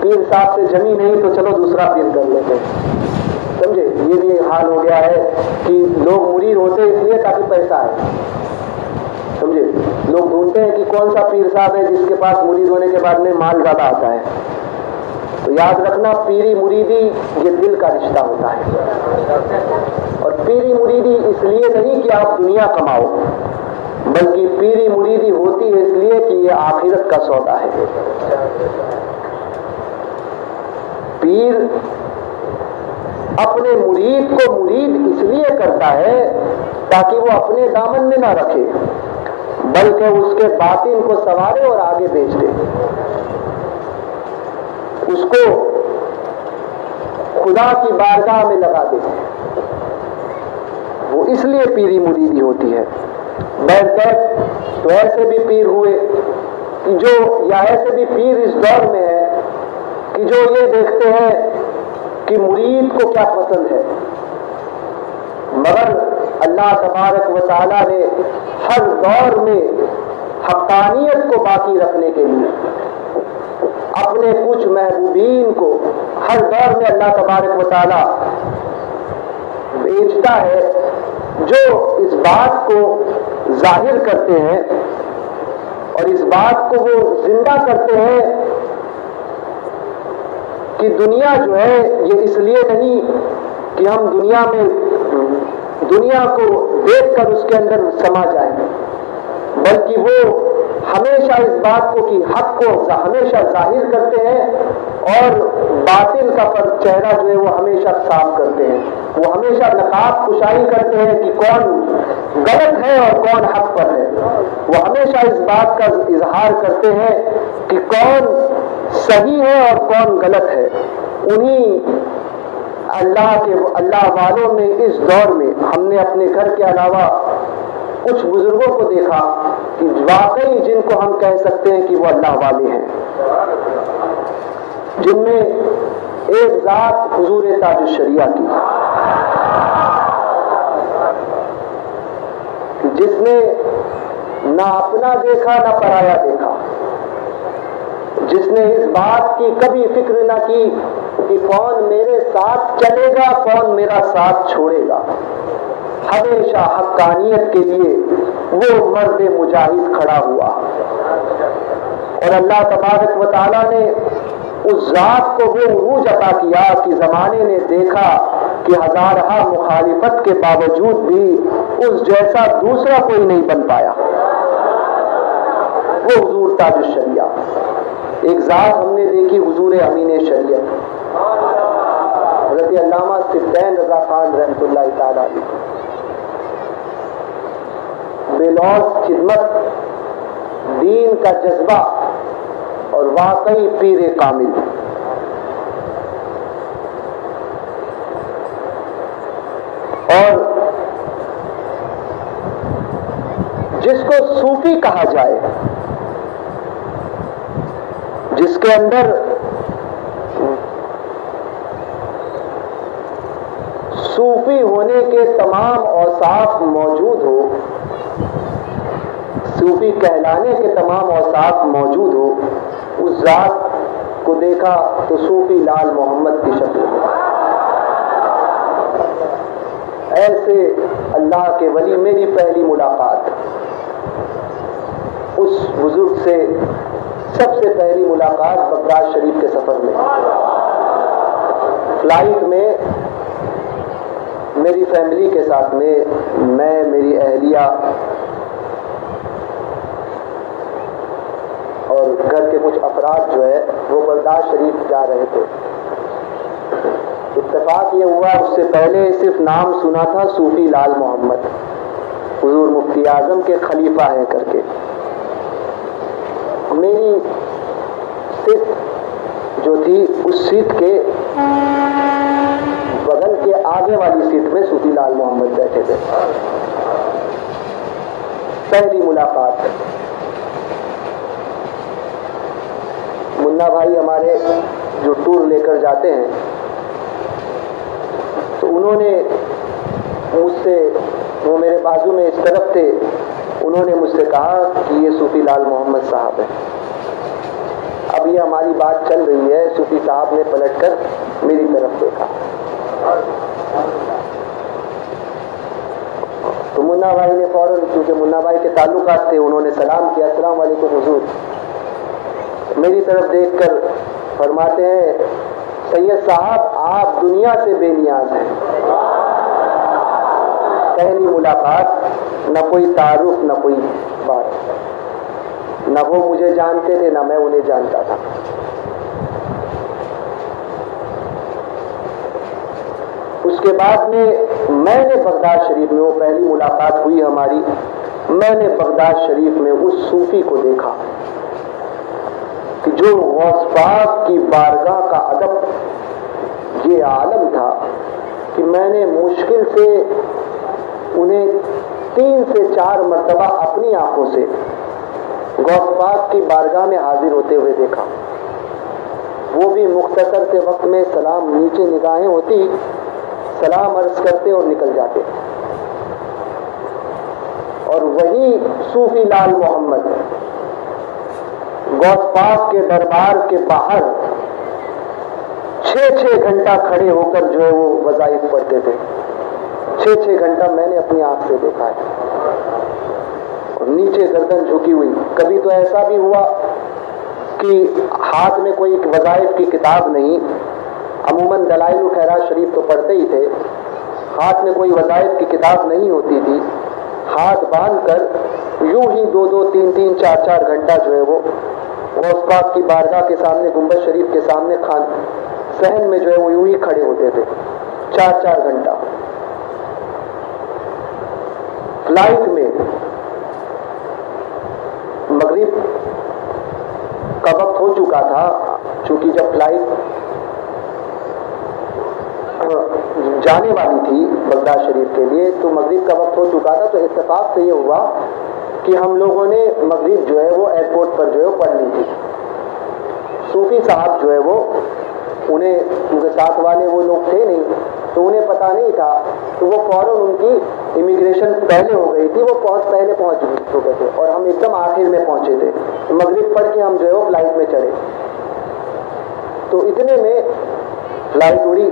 پیر صاحب سے جمی نہیں تو چلو دوسرا پیر کر لیتے ہیں، سمجھے، یہ بھی حال ہو گیا ہے کہ لوگ مرید ہوتے اس لیے تاکہ پیسہ ہے، سمجھے، لوگ ڈھونڈتے ہیں کہ کون سا پیر صاحب ہے جس کے پاس مرید ہونے کے بعد میں مال زیادہ آتا ہے۔ تو یاد رکھنا پیری مریدی یہ دل کا رشتہ ہوتا ہے، اور پیری مریدی اس لیے نہیں کہ آپ دنیا کماؤ، بلکہ پیری مریدی ہوتی ہے اس لیے کہ یہ آخرت کا سودا ہے۔ پیر اپنے مرید کو مرید اس لیے کرتا ہے تاکہ وہ اپنے دامن میں نہ رکھے، بلکہ اس کے باطن کو سنوارے اور آگے بیچ دے، اس کو خدا کی بارگاہ میں لگا دے۔ وہ اس لیے پیری مریدی ہوتی ہے۔ بہرکیف تو ایسے بھی پیر ہوئے کہ جو، یا ایسے بھی پیر اس دور میں ہے کہ جو یہ دیکھتے ہیں کہ مرید کو کیا پسند ہے، مگر اللہ تبارک و تعالیٰ نے ہر دور میں حقانیت کو باقی رکھنے کے لیے اپنے کچھ محبوبین کو ہر دور میں اللہ تبارک و تعالیٰ بھیجتا ہے جو اس بات کو ظاہر کرتے ہیں اور اس بات کو وہ زندہ کرتے ہیں کہ دنیا جو ہے یہ اس لیے نہیں کہ ہم دنیا کو دیکھ کر اس کے اندر سما جائیں، بلکہ وہ ہمیشہ اس بات کو کہ حق کو ہمیشہ ظاہر کرتے ہیں اور باطل کا چہرہ جو ہے وہ ہمیشہ صاف کرتے ہیں، وہ ہمیشہ نقاب کشائی کرتے ہیں کہ کون غلط ہے اور کون حق پر ہے، وہ ہمیشہ اس بات کا اظہار کرتے ہیں کہ کون صحیح ہے اور کون غلط ہے۔ انہی اللہ والوں میں اس دور میں ہم نے اپنے گھر کے علاوہ کچھ بزرگوں کو دیکھا کہ واقعی جن کو ہم کہہ سکتے ہیں کہ وہ اللہ والے ہیں، جن میں ایک ذات حضور تاج الشریعہ کی، جس نے نہ اپنا دیکھا نہ پرایا دیکھا، جس نے اس بات کی کبھی فکر نہ کی کہ کون میرے ساتھ چلے گا کون میرا ساتھ چھوڑے گا، ہمیشہ حقانیت کے لیے وہ مرد مجاہد کھڑا ہوا، اور اللہ تبارک و تعالیٰ نے اس ذات کو وہ عروج عطا کیا کہ زمانے نے دیکھا کہ ہزارہ مخالفت کے باوجود بھی اس جیسا دوسرا کوئی نہیں بن پایا، وہ حضور تاج الشریعہ۔ ایک ذات ہم نے دیکھی، حضور امین شریعت حضرت علامہ سبطین رضا خان رحمۃ اللہ تعالی علیہ، بے لوث خدمت، دین کا جذبہ اور واقعی پیر کامل۔ اور جس کو صوفی کہا جائے، جس کے اندر صوفی ہونے کے تمام اوصاف موجود ہو، صوفی کہلانے کے تمام اوصاف موجود ہو، اس ذات کو دیکھا تو صوفی لال محمد کی شکل میں۔ ایسے اللہ کے ولی، میری پہلی ملاقات اس بزرگ سے، سب سے پہلی ملاقات بغداد شریف کے سفر میں، فلائٹ میں میری فیملی کے ساتھ میں میری اہلیہ اور گھر کے کچھ افراد جو ہے وہ بغداد شریف جا رہے تھے۔ اتفاق یہ ہوا، اس سے پہلے صرف نام سنا تھا صوفی لال محمد، حضور مفتی اعظم کے خلیفہ ہیں کر کے۔ میری سیٹ جو تھی، اس سیٹ کے بغل کے آگے والی سیٹ میں صوفی لال محمد بیٹھے تھے۔ پہلی ملاقات، منا بھائی ہمارے جو ٹور لے کر جاتے ہیں، تو انہوں نے مجھ سے، وہ میرے بازو میں اس طرف تھے، انہوں نے مجھ سے کہا کہ یہ صوفی لال محمد صاحب ہے۔ اب یہ ہماری بات چل رہی ہے، صوفی صاحب نے پلٹ کر میری طرف دیکھا تو منا بھائی نے فوراً، کیونکہ منا بھائی کے تعلقات تھے، انہوں نے سلام کیا، السلام علیکم حضور۔ میری طرف دیکھ کر فرماتے ہیں، سید صاحب آپ دنیا سے بے نیاز ہیں۔ پہلی ملاقات، نہ کوئی تعارف، نہ کوئی بات، نہ وہ مجھے جانتے تھے نہ میں انہیں جانتا تھا۔ اس کے بعد میں نے بغداد شریف میں، وہ پہلی ملاقات ہوئی ہماری، میں نے بغداد شریف میں اس صوفی کو دیکھا کہ جو غوث پاک کی بارگاہ کا ادب یہ عالم تھا کہ میں نے مشکل سے انہیں 3 سے 4 مرتبہ اپنی آنکھوں سے غوث پاک کی بارگاہ میں حاضر ہوتے ہوئے دیکھا، وہ بھی مختصر سے وقت میں، سلام، نیچے نگاہیں ہوتی، سلام عرض کرتے اور نکل جاتے۔ اور وہی صوفی لال محمد غوث پاک کے دربار کے باہر 6 گھنٹہ کھڑے ہو کر جو ہے وہ وظائف پڑھتے تھے۔ 6 گھنٹہ میں نے اپنی آنکھ سے دیکھا ہے، اور نیچے گردن جھکی ہوئی۔ کبھی تو ایسا بھی ہوا کہ ہاتھ میں کوئی وظائف کی کتاب نہیں، عموماً دلائل الخیرات شریف تو پڑھتے ہی تھے، ہاتھ میں کوئی وظائف کی کتاب نہیں ہوتی تھی، ہاتھ باندھ کر یوں ہی 2 3 4 گھنٹہ جو ہے وہ غوث پاک کی بارگاہ کے سامنے، گنبد شریف کے سامنے صحن میں جو ہے وہ یوں ہی کھڑے ہوتے تھے 4 گھنٹہ۔ فلائٹ میں مغرب کا وقت ہو چکا تھا، چونکہ جب فلائٹ جانے والی تھی بغداد شریف کے لیے تو مغرب کا وقت ہو چکا تھا، تو اتفاق سے یہ ہوا کہ ہم لوگوں نے مغرب جو ہے وہ ایئرپورٹ پر جو ہے پڑھ لی تھی۔ صوفی صاحب جو ہے وہ، انہیں ان کے ساتھ والے وہ لوگ تھے نہیں، تو انہیں پتہ نہیں تھا، تو وہ فوراً ان کی امیگریشن پہلے ہو گئی تھی، وہ پہلے پہنچ چکے تھے، اور ہم ایک دم آخر میں پہنچے تھے۔ مغرب پڑھ کے ہم جو ہے وہ فلائٹ میں چڑھے، تو اتنے میں فلائٹ اڑی۔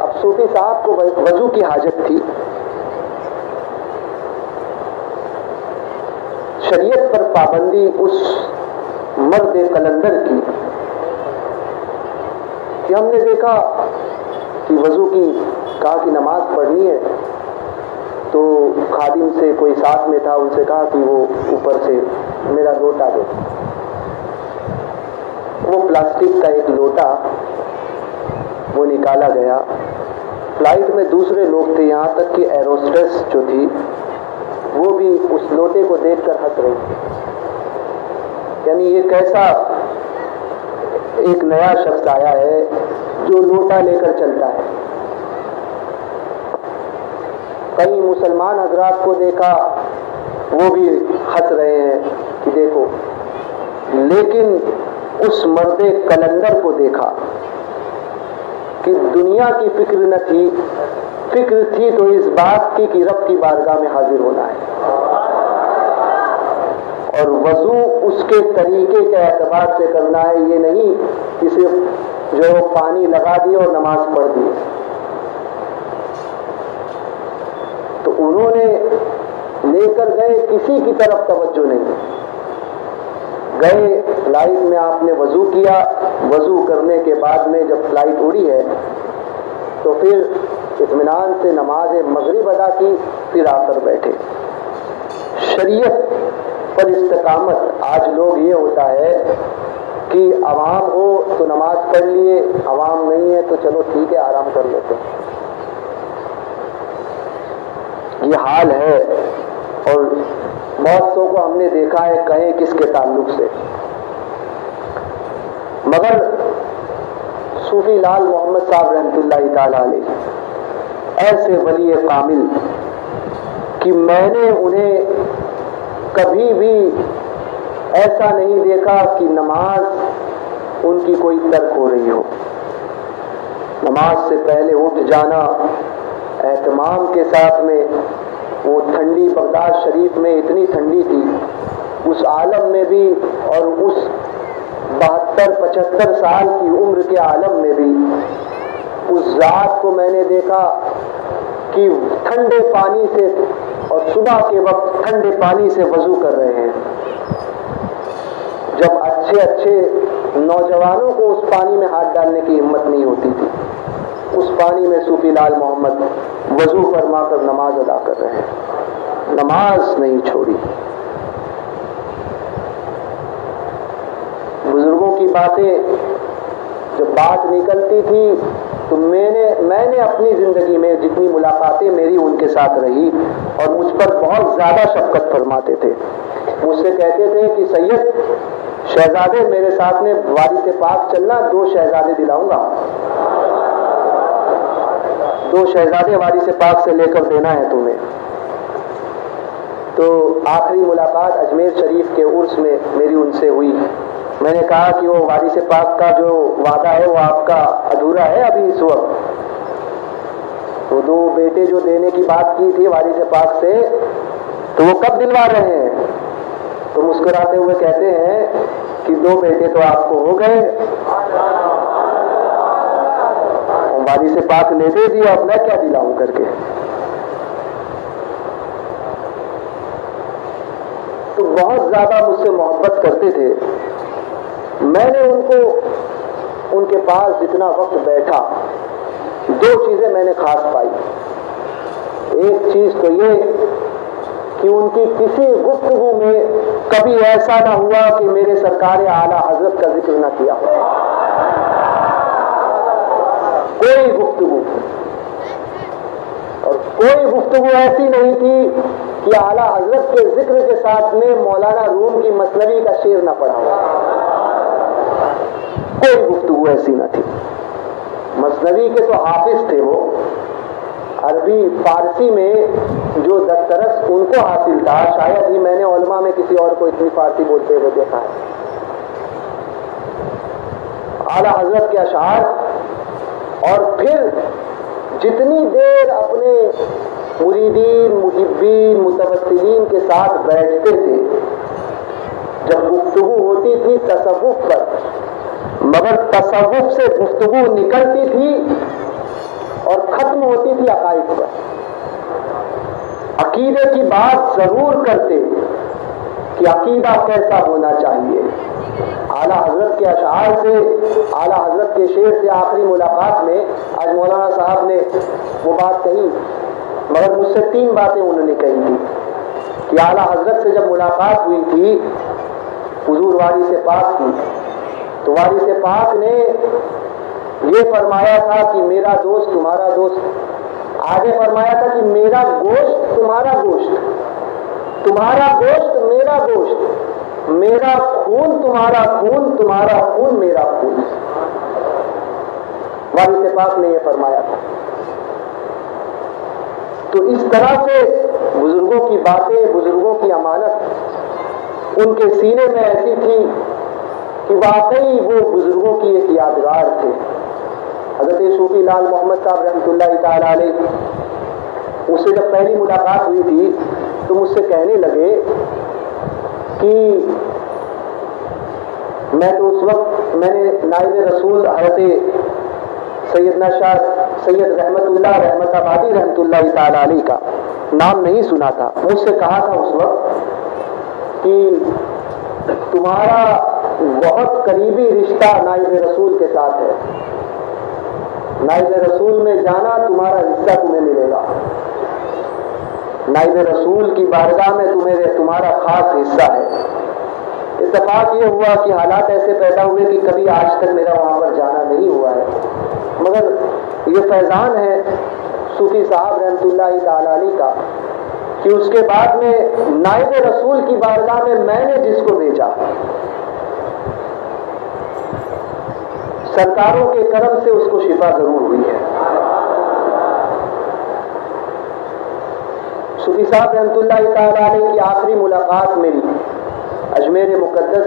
اب صوفی صاحب کو وضو کی حاجت تھی، شریعت پر پابندی اس مرد قلندر کی کہ ہم نے دیکھا کہ وضو کی، کہا کہ نماز پڑھنی ہے، تو خادم سے کوئی ساتھ میں تھا، ان سے کہا کہ وہ اوپر سے میرا لوٹا دو۔ وہ پلاسٹک کا ایک لوٹا وہ نکالا گیا۔ فلائٹ میں دوسرے لوگ تھے، یہاں تک کہ ایروسٹس جو تھی وہ بھی اس لوٹے کو دیکھ کر ہنس رہی تھی۔ یعنی یہ کیسا ایک نیا شخص آیا ہے جو لوٹا لے کر چلتا ہے۔ کئی مسلمان حضرات کو دیکھا وہ بھی ہنس رہے ہیں کہ دیکھو، لیکن اس مرد کلندر کو دیکھا کہ دنیا کی فکر نہ تھی، فکر تھی تو اس بات کی کہ رب کی بارگاہ میں حاضر ہونا ہے، اور وضو اس کے طریقے کے اعتبار سے کرنا ہے، یہ نہیں کہ صرف جو پانی لگا دی اور نماز پڑھ دی۔ تو انہوں نے لے کر گئے، کسی کی طرف توجہ نہیں، گئے فلائٹ میں آپ نے وضو کیا، وضو کرنے کے بعد میں جب فلائٹ اڑی ہے تو پھر اطمینان سے نماز مغرب ادا کی، پھر آ کر بیٹھے۔ شریعت پر استقامت آج لوگ یہ ہوتا ہے کہ عوام ہو تو نماز پڑھ لیے، عوام نہیں ہے تو چلو ٹھیک ہے آرام کر لیتے ہیں، یہ حال ہے۔ اور بہت سو کو ہم نے دیکھا ہے، کہیں کس کے تعلق سے، مگر صوفی لال محمد صاحب رحمۃ اللہ تعالی علیہ ایسے ولی کامل کہ میں نے انہیں کبھی بھی ایسا نہیں دیکھا کہ نماز ان کی کوئی ترک ہو رہی ہو۔ نماز سے پہلے اٹھ جانا اہتمام کے ساتھ میں، وہ ٹھنڈی بغداد شریف میں اتنی ٹھنڈی تھی، اس عالم میں بھی اور اس 72-75 سال کی عمر کے عالم میں بھی اس ذات کو میں نے دیکھا کہ ٹھنڈے پانی سے اور صبح کے وقت ٹھنڈے پانی سے وضو کر رہے ہیں۔ جب اچھے اچھے نوجوانوں کو اس پانی میں ہاتھ ڈالنے کی ہمت نہیں ہوتی تھی، اس پانی میں صوفی لال محمد وضو فرما کر نماز ادا کر رہے ہیں، نماز نہیں چھوڑی۔ بزرگوں کی باتیں جب بات نکلتی تھی تو میں نے اپنی زندگی میں جتنی ملاقاتیں میری ان کے ساتھ رہی، اور مجھ پر بہت زیادہ شفقت فرماتے تھے۔ مجھ سے کہتے تھے کہ سید شہزادے میرے ساتھ میں وارث پاک چلنا، 2 شہزادے دلاؤں گا، 2 شہزادے وارث پاک سے لے کر دینا ہے تمہیں۔ تو آخری ملاقات اجمیر شریف کے عرس میں میری ان سے ہوئی۔ میں نے کہا کہ وہ وارث پاک کا جو وعدہ ہے وہ آپ کا ادھورا ہے ابھی اس وقت، وہ 2 بیٹے جو دینے کی بات کی تھی وارث پاک سے، تو وہ کب دلوا رہے ہیں؟ تو مسکراتے ہوئے کہتے ہیں کہ 2 بیٹے تو آپ کو ہو گئے، وارث پاک نے دے دیا، اب میں کیا دلاؤں کر کے۔ تو بہت زیادہ مجھ سے محبت کرتے تھے۔ میں نے ان کے پاس جتنا وقت بیٹھا 2 چیزیں میں نے خاص پائی۔ ایک چیز تو یہ کہ ان کی کسی گفتگو میں کبھی ایسا نہ ہوا کہ میرے سرکار اعلیٰ حضرت کا ذکر نہ کیا، کوئی گفتگو، اور کوئی گفتگو ایسی نہیں تھی کہ اعلیٰ حضرت کے ذکر کے ساتھ میں مولانا روم کی مثنوی کا شعر نہ پڑھا ہوا، کوئی گفتگو ایسی نہ تھی۔ مثنوی کے تو حافظ تھے، وہ عربی فارسی میں جو دسترس ان کو حاصل تھا، شاید ہی میں نے علماء میں کسی اور کو اتنی فارسی بولتے ہوئے دیکھا ہے۔ اعلیٰ حضرت کے اشعار، اور پھر جتنی دیر اپنے مریدین، محبین، متوسلین کے ساتھ بیٹھتے تھے، جب گفتگو ہوتی تھی تصوف پر، مگر تصوف سے گفتگو نکلتی تھی اور ختم ہوتی تھی عقائد پر۔ عقیدے کی بات ضرور کرتے کہ عقیدہ کیسا ہونا چاہیے۔ اعلیٰ حضرت کے اشعار سے، اعلیٰ حضرت کے شعر سے آخری ملاقات میں آج مولانا صاحب نے وہ بات کہی، مگر مجھ سے 3 باتیں انہوں نے کہی تھی کہ اعلیٰ حضرت سے جب ملاقات ہوئی تھی حضور وارث پاک کی، تو وارث پاک نے یہ فرمایا تھا کہ میرا دوست تمہارا دوست، آگے فرمایا تھا کہ میرا گوشت تمہارا گوشت، تمہارا گوشت میرا گوشت، میرا خون تمہارا خون، تمہارا خون میرا خون۔ وارث پاک نے یہ فرمایا تھا۔ تو اس طرح سے بزرگوں کی باتیں، بزرگوں کی امانت ان کے سینے میں ایسی تھی کہ واقعی وہ بزرگوں کی ایک یادگار تھے۔ حضرت صوفی لال محمد صاحب رحمۃ اللہ تعالی علیہ، اس سے جب پہلی ملاقات ہوئی تھی تو مجھ سے کہنے لگے کہ میں تو اس وقت میں نے نائب رسول حضرت سیدنا شاہ سید رحمت اللہ رحمت آبادی رحمۃ اللہ تعالی علیہ کا نام نہیں سنا تھا۔ مجھ سے کہا تھا اس وقت کہ تمہارا بہت قریبی رشتہ نائب رسول کے ساتھ ہے، نائب رسول میں جانا تمہارا حصہ تمہیں ملے گا، نائب رسول کی بارگاہ میں تمہارا خاص حصہ ہے۔ اتفاق یہ ہوا کہ حالات ایسے پیدا ہوئے کہ کبھی آج تک میرا وہاں پر جانا نہیں ہوا ہے، مگر یہ فیضان ہے صوفی صاحب رحمۃ اللہ تعالی علیہ کا کہ اس کے بعد میں نائب رسول کی بارگاہ میں نے جس کو بھیجا، سرکاروں کے کرم سے اس کو شفا ضرور ہوئی ہے۔ صوفی صاحب رحمۃ اللہ تعالی علیہ کی آخری ملاقات میری اجمیر مقدس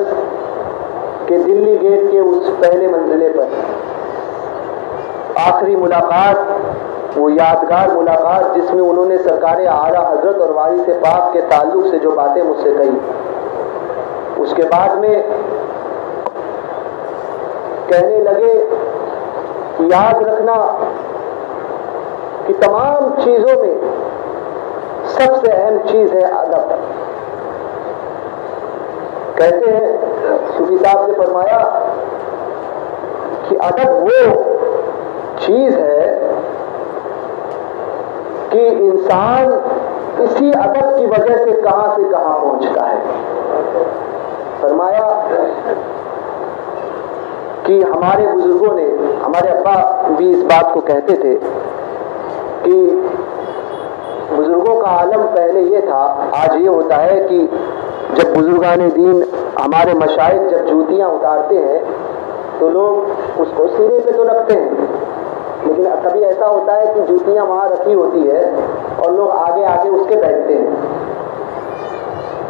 کے دلی گیٹ کے اس پہلے منزلے پر، آخری ملاقات، وہ یادگار ملاقات جس میں انہوں نے سرکار اعلیٰ حضرت اور وارث پاک کے تعلق سے جو باتیں مجھ سے کہی، اس کے بعد میں کہنے لگے کہ یاد رکھنا کہ تمام چیزوں میں سب سے اہم چیز ہے ادب۔ کہتے ہیں صوفی صاحب نے فرمایا کہ ادب وہ چیز ہے کہ انسان اسی ادب کی وجہ سے کہاں سے کہاں پہنچتا ہے۔ فرمایا کہ ہمارے بزرگوں نے، ہمارے ابا بھی اس بات کو کہتے تھے کہ بزرگوں کا عالم پہلے یہ تھا، آج یہ ہوتا ہے کہ جب بزرگان دین ہمارے مشائخ جب جوتیاں اتارتے ہیں تو لوگ اس کو سینے پہ تو رکھتے ہیں، لیکن کبھی ایسا ہوتا ہے کہ جوتیاں وہاں رکھی ہوتی ہے اور لوگ آگے آگے اس کے بیٹھتے ہیں۔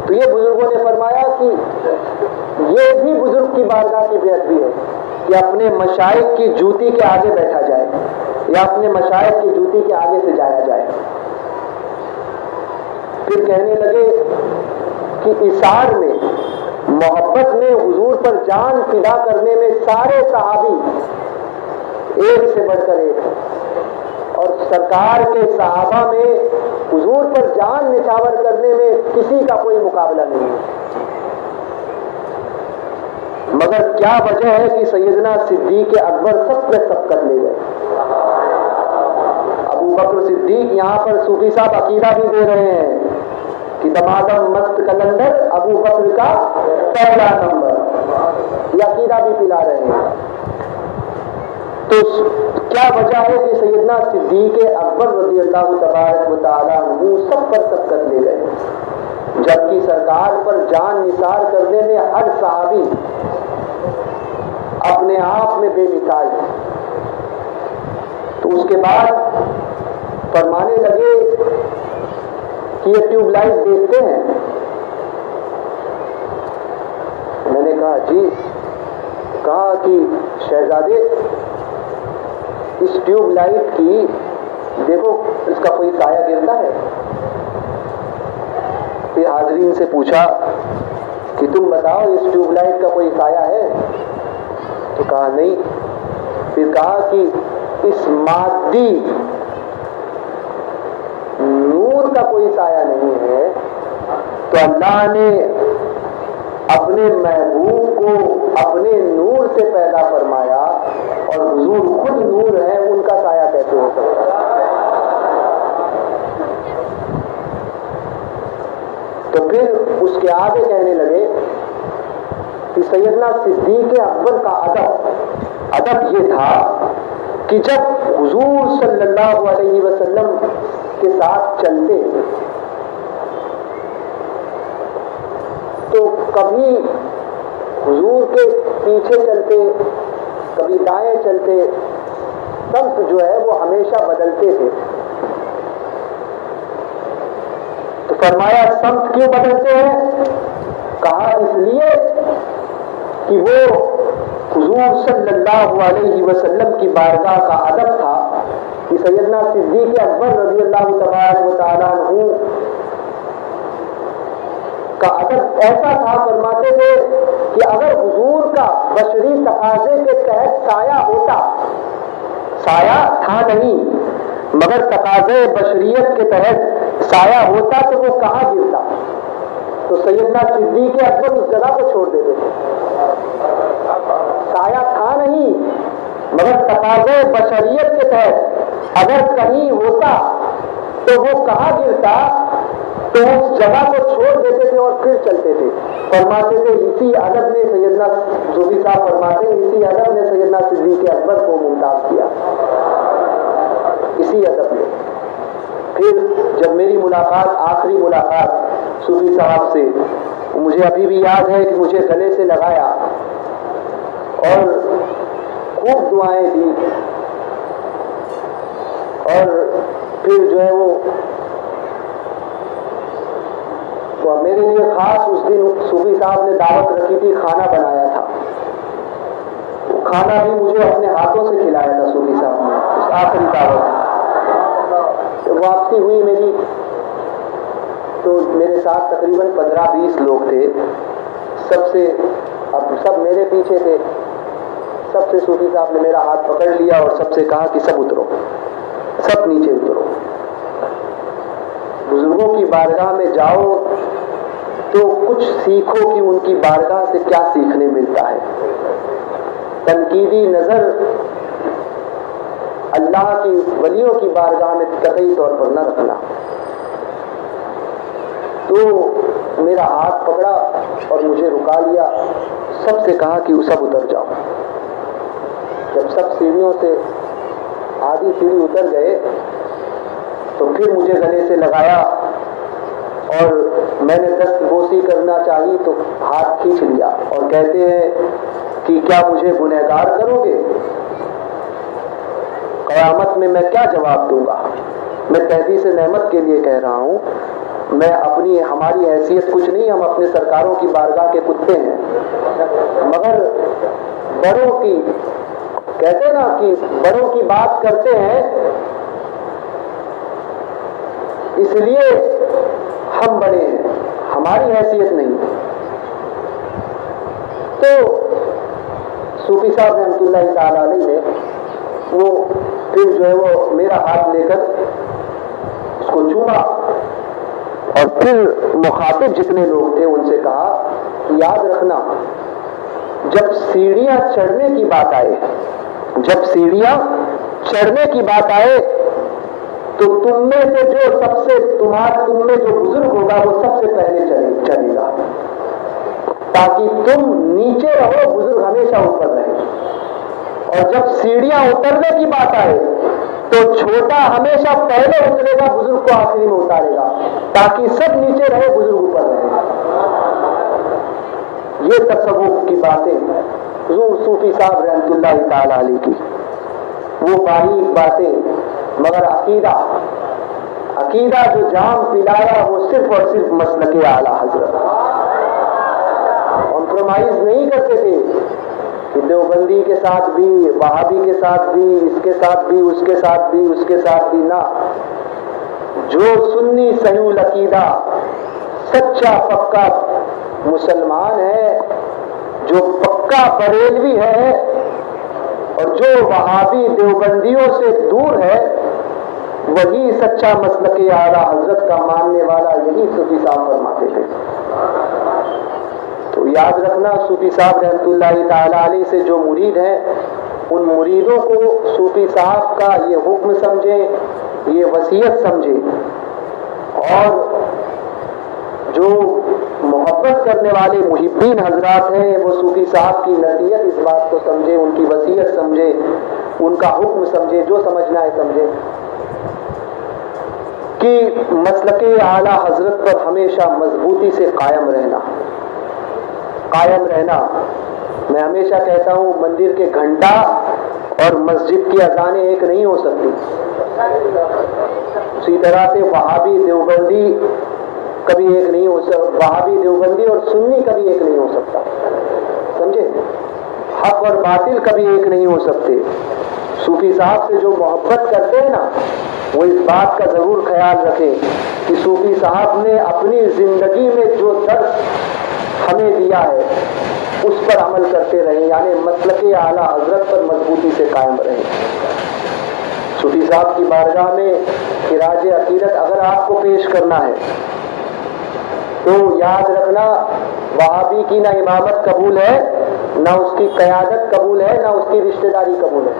تو یہ بزرگوں نے فرمایا کہ یہ بھی بزرگ کی بارگاہ کی بے ادبی ہے کہ اپنے مشائخ کی جوتی کے آگے بیٹھا جائے یا اپنے مشائخ کی جوتی کے آگے سے جایا جائے۔ پھر کہنے لگے کہ اثار میں، محبت میں، حضور پر جان فدا کرنے میں سارے صحابی ایک سے بڑھ کر ایک ہیں، اور سرکار کے صحابہ میں حضور پر جان نچھاور کرنے میں کسی کا کوئی مقابلہ نہیں ہے۔ مگر کیا وجہ ہے کہ سیدنا صدیق اکبر سب پہ سبقت لے گئے۔ ابو بکر صدیق، یہاں پر صوفی صاحب عقیدہ بھی دے رہے ہیں کہ دمادم مست کلندر ابو بکر کا پہلا نمبر، یہ عقیدہ بھی پلا رہے ہیں۔ تو کیا وجہ ہے کہ سیدنا صدیق اکبر رضی اللہ تبارک و تعالیٰ عنہ سب پر سبقت لے گئے، جبکہ سرکار پر جان نثار کرنے میں ہر صحابی اپنے آپ میں بے مثال ہے۔ تو اس کے بعد فرمانے لگے کہ یہ ٹیوب لائٹ دیکھتے ہیں؟ میں نے کہا جی۔ کہا کہ شہزادے اس ٹیوب لائٹ کی دیکھو، اس کا کوئی سایہ گرتا ہے؟ پھر حاضرین سے پوچھا کہ تم بتاؤ اس ٹیوب لائٹ کا کوئی سایہ ہے؟ تو کہا نہیں۔ پھر کہا کہ اس مادی نور کا کوئی سایہ نہیں ہے، تو اللہ نے اپنے محبوب کو اپنے نور سے پیدا فرمایا اور حضور خود نور ہے، ان کا سایہ کیسے ہو سکتا ہے؟ تو پھر اس کے آگے کہنے لگے کہ سیدنا صدیق اکبر کا ادب یہ تھا کہ جب حضور صلی اللہ علیہ وسلم کے ساتھ چلتے تو کبھی حضور کے پیچھے چلتے، کبھی دائیں چلتے، سمت جو ہے وہ ہمیشہ بدلتے تھے. تو فرمایا سمت کیوں بدلتے ہیں؟ کہا اس لیے کہ وہ حضور صلی اللہ علیہ وسلم کی بارگاہ کا ادب تھا کہ سیدنا صدیق اکبر رضی اللہ تبارک و تعالیٰ عنہ کا ادب ایسا تھا، فرماتے تھے کہ اگر حضور کا بشری تقاضے کے تحت سایہ ہوتا، سایہ تھا نہیں مگر تقاضے بشریت کے تحت سایہ ہوتا تو وہ کہاں گرتا؟ تو سیدنا صدیق اکبر اس جگہ کو چھوڑ دیتے تھے. سایہ تھا نہیں مگر تقاضے بشریت کے تحت اگر کہیں ہوتا تو وہ کہاں گرتا؟ تو اس جگہ کو چھوڑ دیتے تھے اور پھر چلتے تھے. فرماتے تھے اسی ادب نے سیدنا صوفی صاحب فرماتے ہیں اسی ادب نے سیدنا صدیق اکبر کو ممتاز کیا، اسی ادب نے. پھر جب میری ملاقات، آخری ملاقات صوفی صاحب سے، مجھے ابھی بھی یاد ہے کہ مجھے گلے سے لگایا اور خوب دعائیں دی، اور پھر جو ہے وہ میرے لیے خاص اس دن صوفی صاحب نے دعوت رکھی تھی، کھانا بنایا تھا. وہ کھانا بھی مجھے اپنے ہاتھوں سے کھلایا تھا صوفی صاحب نے اس آخری دعوت. واپسی ہوئی میری تو میرے ساتھ تقریباً 15-20 لوگ تھے. سب میرے پیچھے تھے. سب سے صوفی صاحب نے میرا ہاتھ پکڑ لیا اور سب سے کہا کہ سب اترو، سب نیچے اترو. بزرگوں کی بارگاہ میں جاؤ تو کچھ سیکھو کہ ان کی بارگاہ سے کیا سیکھنے ملتا ہے. تنقیدی نظر اللہ کی ولیوں کی بارگاہ میں قطعی طور پر نہ رکھنا. تو میرا ہاتھ پکڑا اور مجھے رکا لیا. سب سے کہا کہ سب اتر جاؤ. جب سب سیڑھیوں سے آدھی سیڑھی اتر گئے تو پھر مجھے گلے سے لگایا اور میں نے دست بوسی کرنا چاہی تو ہاتھ کھینچ لیا اور کہتے ہیں کہ کیا مجھے گنہگار کرو گے؟ قیامت میں کیا جواب دوں گا؟ میں تحدیث نعمت کے لیے کہہ رہا ہوں. میں ہماری حیثیت کچھ نہیں، ہم اپنے سرکاروں کی بارگاہ کے کتے ہیں، مگر بڑوں کی کہتے نا کہ بڑوں کی بات کرتے ہیں اس لیے ہم بڑے ہیں، ہماری حیثیت نہیں. تو صوفی صاحب رحمۃ اللہ تعالی علیہ نے وہ پھر جو ہے وہ میرا ہاتھ لے کر اس کو چوما اور پھر مخاطب جتنے لوگ تھے ان سے کہا کہ یاد رکھنا جب سیڑھیاں چڑھنے کی بات آئے، جب سیڑھیاں چڑھنے کی بات آئے تو تم میں سے جو تم میں جو بزرگ ہوگا وہ سب سے پہلے چلے گا، تاکہ تم نیچے رہو، بزرگ ہمیشہ اوپر رہے. اور جب سیڑھیاں اترنے کی بات آئے تو چھوٹا ہمیشہ پہلے اترے گا، بزرگ کو آخری میں اتارے گا، تاکہ سب نیچے رہے، بزرگ اوپر رہے. یہ تصوف کی باتیں حضور صوفی صاحب رحمۃ اللہ تعالی علیہ کی، وہ باریک باتیں. مگر عقیدہ جو جام پلایا وہ صرف اور صرف مسلک اعلی حضرت. کمپرومائز نہیں کرتے تھے کہ دیوبندی کے ساتھ بھی، وہابی کے ساتھ بھی، اس کے ساتھ بھی، اس کے ساتھ بھی، اس کے ساتھ بھی نہ. جو سنی صحیح العقیدہ سچا پکا مسلمان ہے، جو پکا بریلوی ہے اور جو وہابی دیوبندیوں سے دور ہے، وہی سچا مسلک اعلی حضرت کا ماننے والا. یہی صوفی صاحب فرماتے تھے. تو یاد رکھنا صوفی صاحب رحمۃ اللہ تعالی علیہ سے جو مرید ہیں ان مریدوں کو صوفی صاحب کا یہ حکم سمجھیں، یہ وصیت سمجھیں، اور جو محبت کرنے والے محبین حضرات ہیں وہ صوفی صاحب کی نصیحت اس بات کو سمجھے، ان کی وصیت سمجھے، ان کا حکم سمجھے، جو سمجھنا ہے سمجھے کہ مسلک اعلیٰ حضرت پر ہمیشہ مضبوطی سے قائم رہنا۔ میں ہمیشہ کہتا ہوں مندر کے گھنٹا اور مسجد کی اذانیں ایک نہیں ہو سکتی، اسی طرح سے وہابی دیوبندی کبھی ایک نہیں ہو سکتا، وہابی دیوبندی اور سنی کبھی ایک نہیں ہو سکتا، سمجھے؟ حق اور باطل کبھی ایک نہیں ہو سکتے۔ صوفی صاحب سے جو محبت کرتے ہیں نا وہ اس بات کا ضرور خیال رکھیں کہ صوفی صاحب نے اپنی زندگی میں جو درس ہمیں دیا ہے اس پر عمل کرتے رہیں، یعنی مسلک اعلیٰ حضرت پر مضبوطی سے قائم رہیں۔ صوفی صاحب کی بارگاہ میں خراج عقیدت اگر آپ کو پیش کرنا ہے تو یاد رکھنا وہابی کی نہ امامت قبول ہے، نہ اس کی قیادت قبول ہے، نہ اس کی رشتہ داری قبول ہے،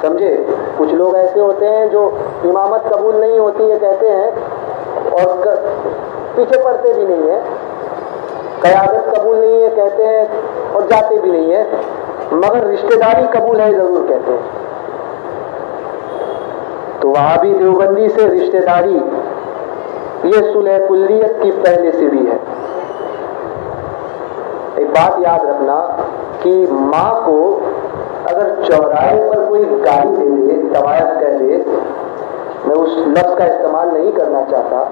سمجھے؟ کچھ لوگ ایسے ہوتے ہیں جو امامت قبول نہیں ہوتی ہے کہتے ہیں اور پیچھے پڑتے بھی نہیں ہیں، قیادت قبول نہیں ہے کہتے ہیں اور جاتے بھی نہیں ہیں، مگر رشتہ داری قبول ہے ضرور کہتے ہیں۔ تو وہابی دیوبندی سے رشتہ داری یہ صلح کلیت کی پہلی سیڑھی ہے۔ ایک بات یاد رکھنا کہ ماں کو اگر چوراہے پر کوئی گالی دے دے، طوائف کہہ دے، میں اس لفظ کا استعمال نہیں کرنا چاہتا،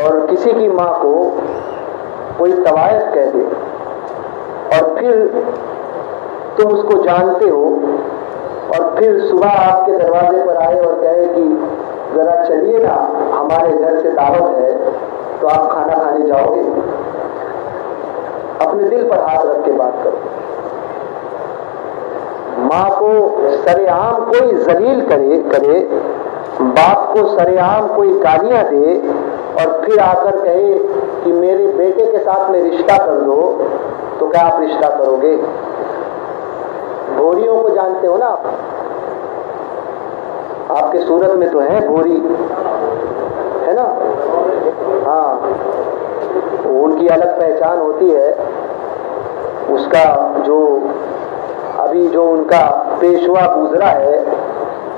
اور کسی کی ماں کو کوئی طوائف کہہ دے اور پھر تم اس کو جانتے ہو اور پھر صبح آپ کے دروازے پر آئے اور کہے کہ ذرا چلیے نا ہمارے گھر سے دعوت ہے، تو آپ کھانا کھانے جاؤ گے؟ اپنے دل پر ہاتھ رکھ کے بات کرو۔ ماں کو سر عام کوئی ذلیل کرے، باپ کو سر عام کوئی گالیاں دے اور پھر آ کر کہے کہ میرے بیٹے کے ساتھ میں رشتہ کر دو، تو کیا آپ رشتہ کرو گے؟ بھوریوں کو جانتے ہو نا آپ کے صورت میں تو ہے بھوری، ہے نا؟ ہاں، ان کی الگ پہچان ہوتی ہے، اس کا جو ابھی جو ان کا پیشوا گزرا ہے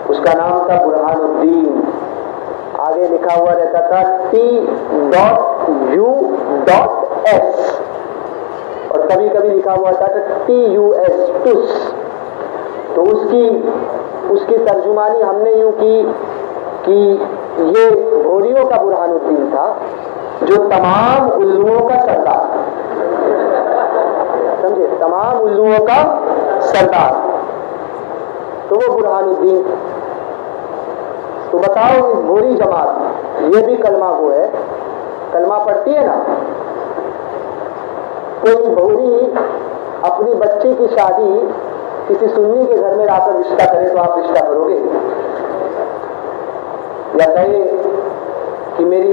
اس کا نام تھا برہان الدین، آگے لکھا ہوا رہتا تھا T.U.S اور کبھی کبھی لکھا ہوا تھا TUS ٹس۔ تو اس کی ترجمانی ہم نے یوں کی کہ یہ بھوریوں کا برہان الدین تھا جو تمام الوؤں کا سردار، سمجھے؟ تمام الوؤں کا سردار، تو وہ برہان الدین۔ تو بتاؤ اس بھوری جماعت یہ بھی کلمہ گو ہے، کلمہ پڑھتی ہے نا؟ کوئی بھوری اپنی بچی کی شادی کسی سنی کے گھر میں آ کر رشتہ کرے تو آپ رشتہ کرو گے؟ یا کہے کہ میری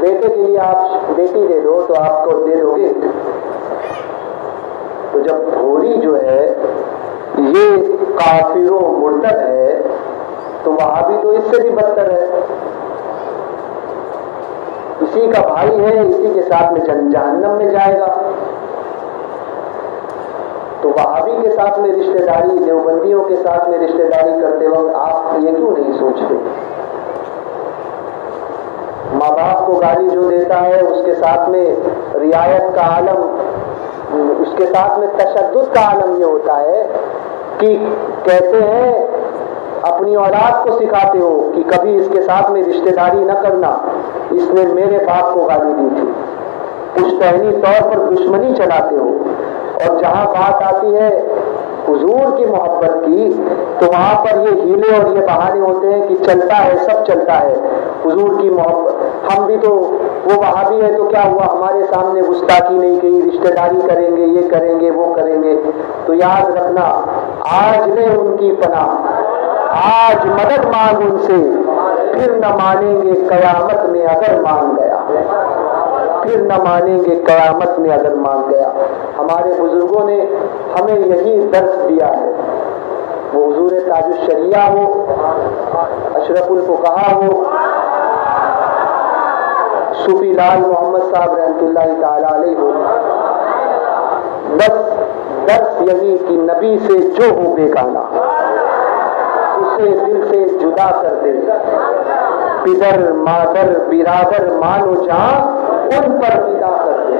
بیٹے کے لیے آپ بیٹی دے دو تو آپ کو دے دو گے؟ تو جب بھوری جو ہے یہ کافر و مرتد ہے تو وہابی تو اس سے بھی بدتر ہے، اسی کا بھائی ہے، اسی کے ساتھ میں جہنم میں جائے گا۔ تو وہابی کے ساتھ میں رشتہ داری، دیوبندیوں کے ساتھ میں رشتہ داری کرتے وقت آپ یہ کیوں نہیں سوچتے؟ ماں باپ کو گالی جو دیتا ہے اس کے ساتھ میں رعایت کا عالم، اس کے ساتھ میں تشدد کا عالم یہ ہوتا ہے کہ کہتے ہیں اپنی اولاد کو سکھاتے ہو کہ کبھی اس کے ساتھ میں رشتہ داری نہ کرنا، اس نے میرے باپ کو گالی دی تھی، پشتینی طور پر دشمنی چلاتے ہو۔ اور جہاں بات آتی ہے حضور کی محبت کی تو وہاں پر یہ ہیلے اور یہ بہانے ہوتے ہیں کہ چلتا ہے، سب چلتا ہے حضور کی محبت، ہم بھی تو وہ وہابی ہے تو کیا ہوا، ہمارے سامنے گستاخی نہیں کی، رشتہ داری کریں گے، یہ کریں گے، وہ کریں گے۔ تو یاد رکھنا آج لے ان کی پناہ، آج مدد مانگ ان سے، پھر نہ مانیں گے قیامت میں اگر مان گیا، پھر نہ مانیں گے قیامت میں اگر مان گیا۔ ہمارے بزرگوں نے ہمیں یہی درس دیا ہے، وہ حضور تاج الشریعہ ہو، اشرف الفقہا ہو، صوفی لال محمد صاحب رحمۃ اللہ تعالی علیہ ہو، درس یہی کہ نبی سے جو ہو بیگانہ اسے دل سے جدا کر دے، پدر مادر برادر مانو جہاں ان پر فدا کر دے۔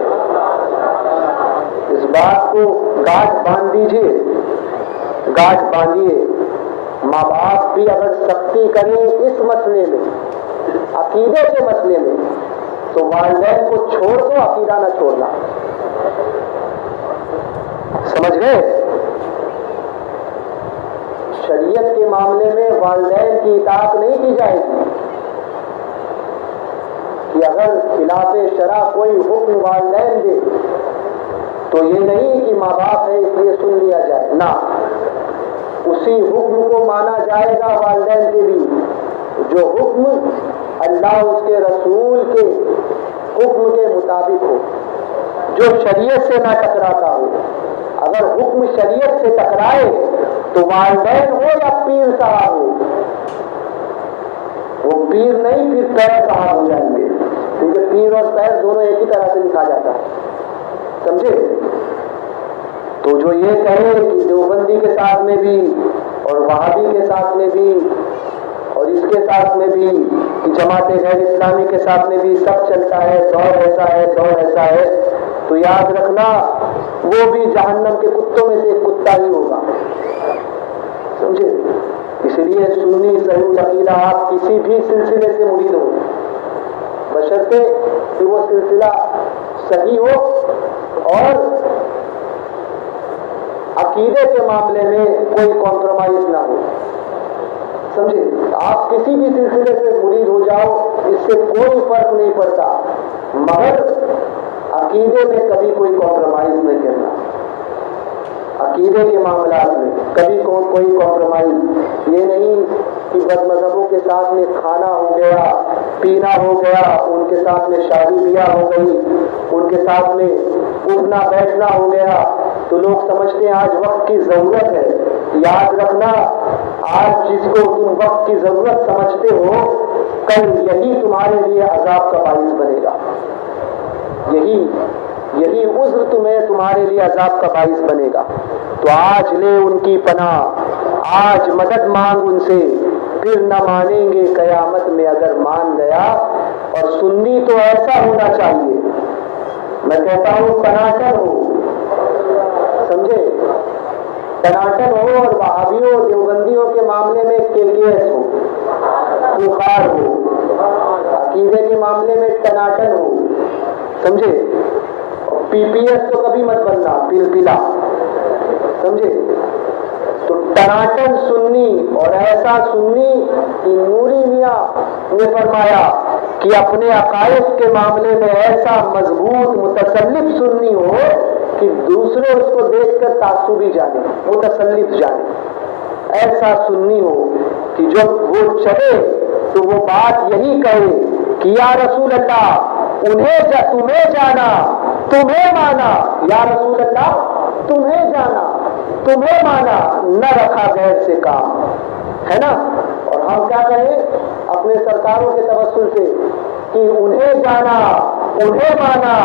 اس بات کو گاٹھ باندھ دیجیے، گاٹھ باندھیے۔ ماں باپ بھی اگر سختی کریں اس مسئلے میں، عقیدے کے مسئلے میں، تو والدین کو چھوڑ دو، عقیدہ نہ چھوڑنا۔ سمجھ گئے؟ شریعت کے معاملے میں والدین کی اطاعت نہیں کی جائے گی کہ اگر خلاف شرع کوئی حکم والدین دے تو یہ نہیں کہ ماں باپ ہے اس لیے سن لیا جائے، نہ، اسی حکم کو مانا جائے گا والدین کے بھی جو حکم اللہ اس کے رسول کے حکم کے مطابق ہو، جو شریعت سے نہ ٹکراتا ہو۔ اگر حکم شریعت سے ٹکرائے تو والدین ہو یا پیر صاحب ہو، وہ پیر نہیں پھر پیر صاحب ہو جائیں گے، کیونکہ پیر اور پیر دونوں ایک ہی طرح سے لکھا جاتا ہے، سمجھے؟ تو جو یہ کہے کہ دیوبندی کے ساتھ میں بھی اور وہابی کے ساتھ میں بھی اور اس کے ساتھ میں بھی کہ جماعت غیر اسلامی کے ساتھ میں بھی سب چلتا ہے، دور ایسا ہے، دور ایسا ہے، تو یاد رکھنا وہ بھی جہنم کے کتوں میں سے ایک کتا ہی ہوگا، سمجھے؟ اس لیے سنی صحیح العقیدہ آپ کسی بھی سلسلے سے مرید ہو، بشرطے کہ وہ سلسلہ صحیح ہو اور عقیدے کے معاملے میں کوئی کمپرومائز نہ ہو، سمجھے؟ آپ کسی بھی سلسلے سے مرید ہو جاؤ، اس سے کوئی فرق نہیں پڑتا، مگر عقیدے میں کبھی کوئی کمپرومائز نہیں کرنا، عقیدے کے معاملات میں کبھی کوئی کمپرومائز یہ نہیں کہ بد مذہبوں کے ساتھ میں کھانا ہو گیا، پینا ہو گیا، ان کے ساتھ میں شادی بیاہ ہو گئی، ان کے ساتھ میں اٹھنا بیٹھنا ہو گیا تو لوگ سمجھتے ہیں آج وقت کی ضرورت ہے۔ یاد رکھنا آج جس کو تم وقت کی ضرورت سمجھتے ہو کل یہی تمہارے لیے عذاب کا باعث بنے گا، یہی عذر تمہارے لیے عذاب کا باعث بنے گا۔ تو آج لے ان کی پناہ، آج مدد مانگ ان سے، پھر نہ مانیں گے قیامت میں اگر مان گیا۔ اور سنی تو ایسا ہونا چاہیے، میں کہتا ہوں ٹناٹن ہو، سمجھے؟ ٹناٹن ہو، اور وہابیوں دیوبندیوں کے معاملے میں KKS ہو، بخار ہو، عقیدے کے معاملے میں ٹناٹن ہو، سمجھے؟ PPS تو کبھی مت بننا، پلپلا، سمجھے؟ تو ٹناٹن سنی، اور ایسا سنی کہ نوری میاں نے فرمایا کہ اپنے عقائد کے معاملے میں ایسا مضبوط متسلف سنی ہو کہ دوسرے اس کو دیکھ کر تعصبی جانے، متسلف جانے، ایسا سنی ہو کہ جب وہ چلے تو وہ بات یہی کہے کہ یا رسول اللہ تمہیں جانا، تمہیں مانا، یا رسول اللہ تمہیں جانا، تمہیں مانا، نہ رکھا غیر سے کام، ہے نا؟ اور ہم کیا کہیں اپنے سرکاروں کے توسل سے کہ انہیں جانا، انہیں مانا،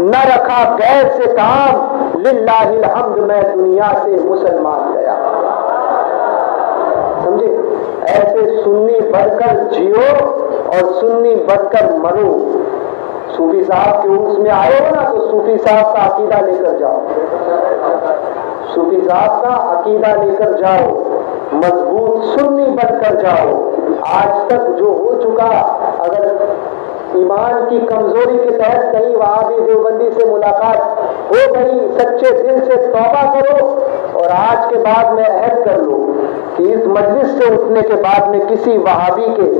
نہ رکھا غیر سے کام، للہ الحمد میں دنیا سے مسلمان گیا، سمجھے؟ ایسے سنی بڑھ کر جیو اور سنی بڑھ کر مرو۔ صوفی صاحب کے عرس میں آئے ہو نا تو صوفی صاحب کا عقیدہ لے کر جاؤ، صوفی صاحب کا عقیدہ لے کر جاؤ، مضبوط سنی بن کر جاؤ۔ آج تک جو ہو چکا، اگر ایمان کی کمزوری کے تحت کہیں وہابی دیوبندی سے ملاقات ہو گئی، سچے دل سے توبہ کرو اور آج کے بعد میں عہد کر لو کہ اس مجلس سے اٹھنے کے بعد میں کسی وہابی کے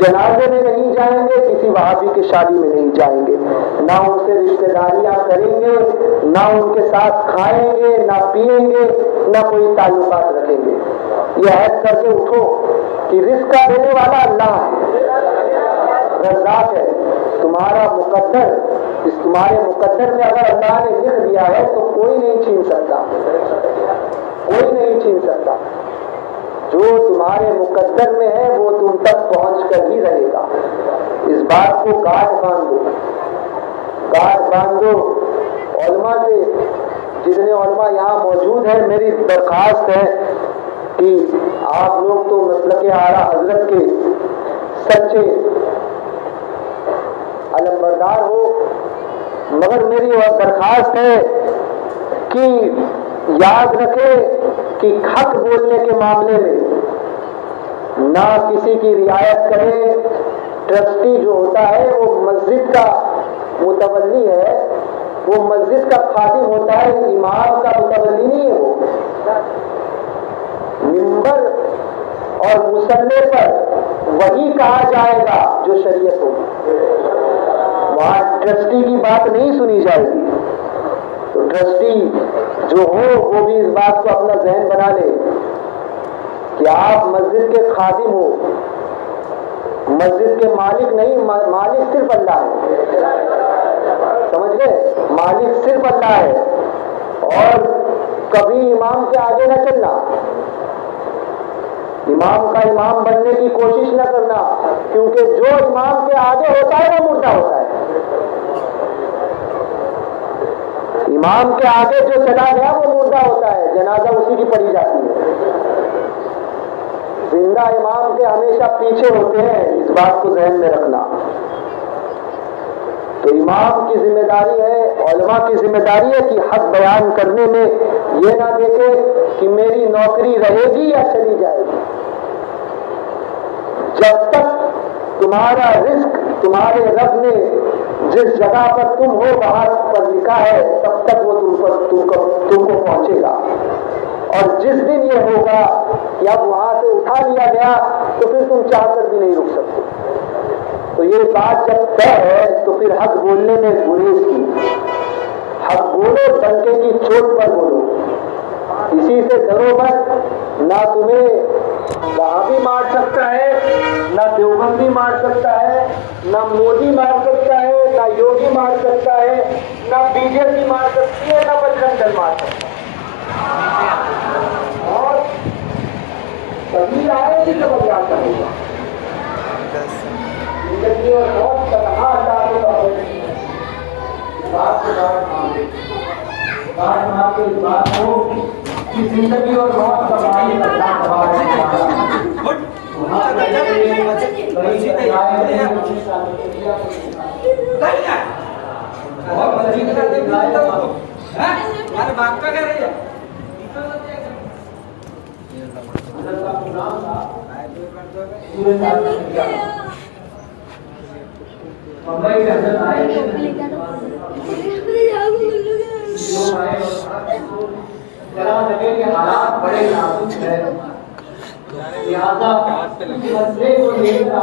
جنازے میں نہیں جائیں گے، کسی وہابی کی شادی میں نہیں جائیں گے، نہ ان سے رشتہ داریاں کریں گے، نہ ان کے ساتھ کھائیں گے، نہ پیئیں گے، نہ کوئی تعلقات رکھیں گے۔ یہ عہد کر کے اٹھو کہ رزق کا دینے والا اللہ ہے، رزاق ہے، تمہارا مقدر، اس تمہارے مقدر میں اگر اللہ نے لکھ دیا ہے تو کوئی نہیں چھین سکتا، کوئی نہیں چھین سکتا۔ جو تمہارے مقدر میں ہے وہ تم تک پہنچ کر ہی رہے گا. اس بات کو گاٹھ باندھو علماء سے. جتنے علماء یہاں موجود ہیں میری درخواست ہے کہ آپ لوگ تو مسلک اعلیٰ حضرت کے سچے علمبردار ہو، مگر میری درخواست ہے کہ یاد رکھیں کہ حق بولنے کے معاملے میں نہ کسی کی رعایت کرے. ٹرسٹی جو ہوتا ہے وہ مسجد کا متولی ہے، وہ مسجد کا خادم ہوتا ہے، امام کا متولی نہیں ہے. وہ منبر اور مصلی پر وہی کہا جائے گا جو شریعت ہوگی، وہاں ٹرسٹی کی بات نہیں سنی جائے گی. تو ٹرسٹی جو ہو وہ بھی اس بات کو اپنا ذہن بنا لے کہ آپ مسجد کے خادم ہو، مسجد کے مالک نہیں. مالک صرف اللہ ہے، سمجھ گئے؟ مالک صرف اللہ ہے. اور کبھی امام کے آگے نہ چلنا، امام کا امام بننے کی کوشش نہ کرنا، کیونکہ جو امام کے آگے ہوتا ہے وہ مردہ ہوتا ہے. امام کے آگے جو چلا گیا وہ مردہ ہوتا ہے، جنازہ اسی کی پڑھی جاتی ہے. زندہ امام کے ہمیشہ پیچھے ہوتے ہیں، اس بات کو ذہن میں رکھنا. تو امام کی ذمہ داری ہے، علماء کی ذمہ داری ہے کہ حق بیان کرنے میں یہ نہ دیکھے کہ میری نوکری رہے گی یا چلی جائے گی. جب تک تمہارا رزق تمہارے رب نے جس جگہ پر تم ہو وہاں پر لکھا ہے تب تک وہ تم کو پہنچے گا. اور جس دن یہ ہوگا کہ اب وہاں سے اٹھا لیا گیا تو پھر تم چاہ کر بھی نہیں رک سکتے. تو یہ بات جب طے ہے تو پھر حق بولنے میں گریز کی. حق بولو، ڈنکے کی چوٹ پر بولو، اسی سے ڈرو مت. نہ تمہیں وہابی مار سکتا ہے، نہ دیوبندی مار سکتا ہے، نہ مودی مار سکتا ہے، نہ یوگی مار سکتا ہے، نہ بی جے پی مار سکتی ہے، نہ بجرنگ دل مار سکتا ہے. اور تبھی آئے گی جب اللہ کرے گا. زندگی اور موت تنہا اللہ کے بات کے اس بات کو کہ زندگی اور موت کا مالک اللہ تبارک ممبئی کے اندر آئے لگے کہ حالات بڑے نازک ہیں، لہذا مسئلے کو لے کر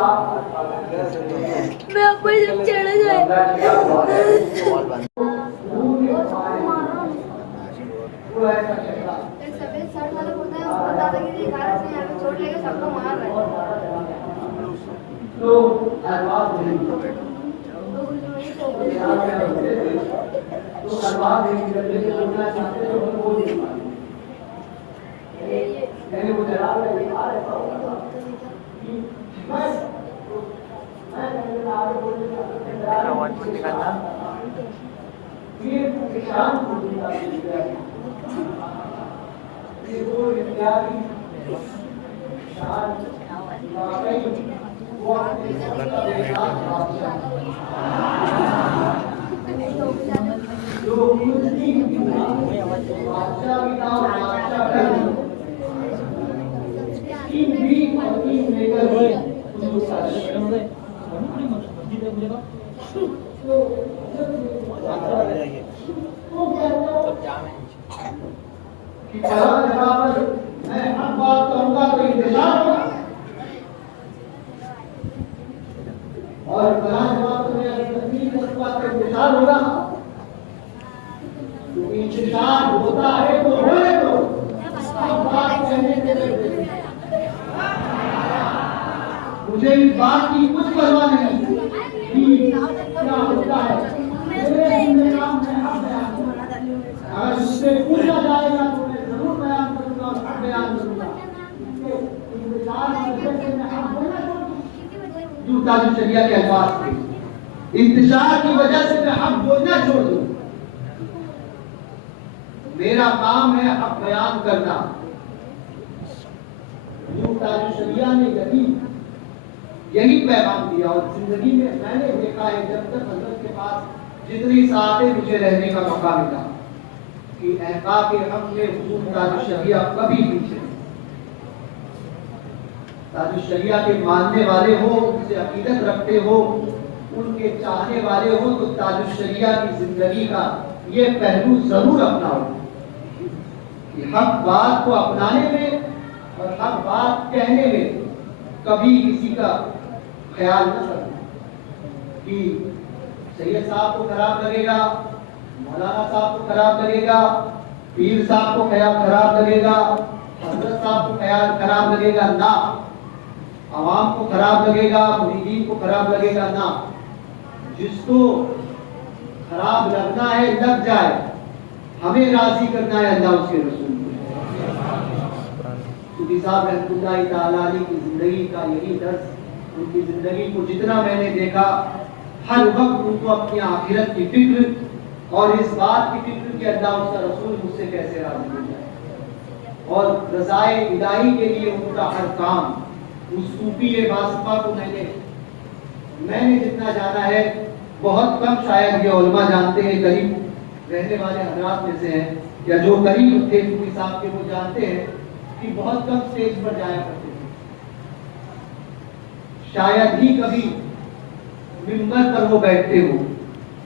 مجھے اس بات کی کچھ پرواہ نہیں کہ کیا ہوتا ہے. اگر مجھ سے پوچھا جائے گا تو میں ضرور بیان کروں گا اور حق بیان کروں گا. حضور تاج الشریعہ کے الفاظ تھے، انتشار کی وجہ سے میں حق بولنا چھوڑ دوں، میرا کام ہے حق بیان کرنا۔ حضور تاج الشریعہ نے یہی پیغام دیا، اور زندگی میں میں نے دیکھا ہے جب تک حضرت کے پاس جتنی ساعتیں مجھے رہنے کا موقع ملا کہ احقاق حق میں حضور تاج الشریعہ کبھی پیچھے نہیں۔ تاج الشریعہ کے ماننے والے ہو، اسے عقیدت رکھتے ہو، ان کے چاہنے والے ہو تو تاج الشریعہ کی زندگی کا یہ پہلو ضرور اپناؤ کہ حق بات کو اپنانے میں اور حق بات کہنے میں کبھی کسی کا خیال نہ کرنا کہ سید صاحب کو خراب لگے گا، مولانا صاحب کو خراب لگے گا، پیر صاحب کو خراب لگے گا، حضرت صاحب کو خراب لگے گا، نہ عوام کو خراب لگے گا، مریدین کو خراب لگے گا، نہ جس کو خراب لگنا ہے لگ جائے، ہمیں راضی کرنا ہے اللہ اس کے رسول کو۔ صوفی صاحب رحمۃ اللہ تعالیٰ علیہ کی زندگی کا یہی درس، ان کی زندگی کو جتنا میں نے دیکھا، ہر وقت ان کو اپنی آخرت کی فکر اور اس بات کی فکر کہ اللہ اس کا رسول مجھ سے کیسے راضی ہو جائے، اور رضائے الہی کے لیے ان کا ہر کام۔ اس صوفی باصفہ کو میں نے جتنا جانا ہے، بہت کم شاید یہ علماء جانتے ہیں، قریب رہنے والے حضرات میں سے ہیں یا جو قریب تھے صوفی صاحب کے، وہ جانتے ہیں کہ بہت کم سٹیج پر جایا کرتے تھے، شاید ہی کبھی ممبر پر وہ بیٹھتے ہو،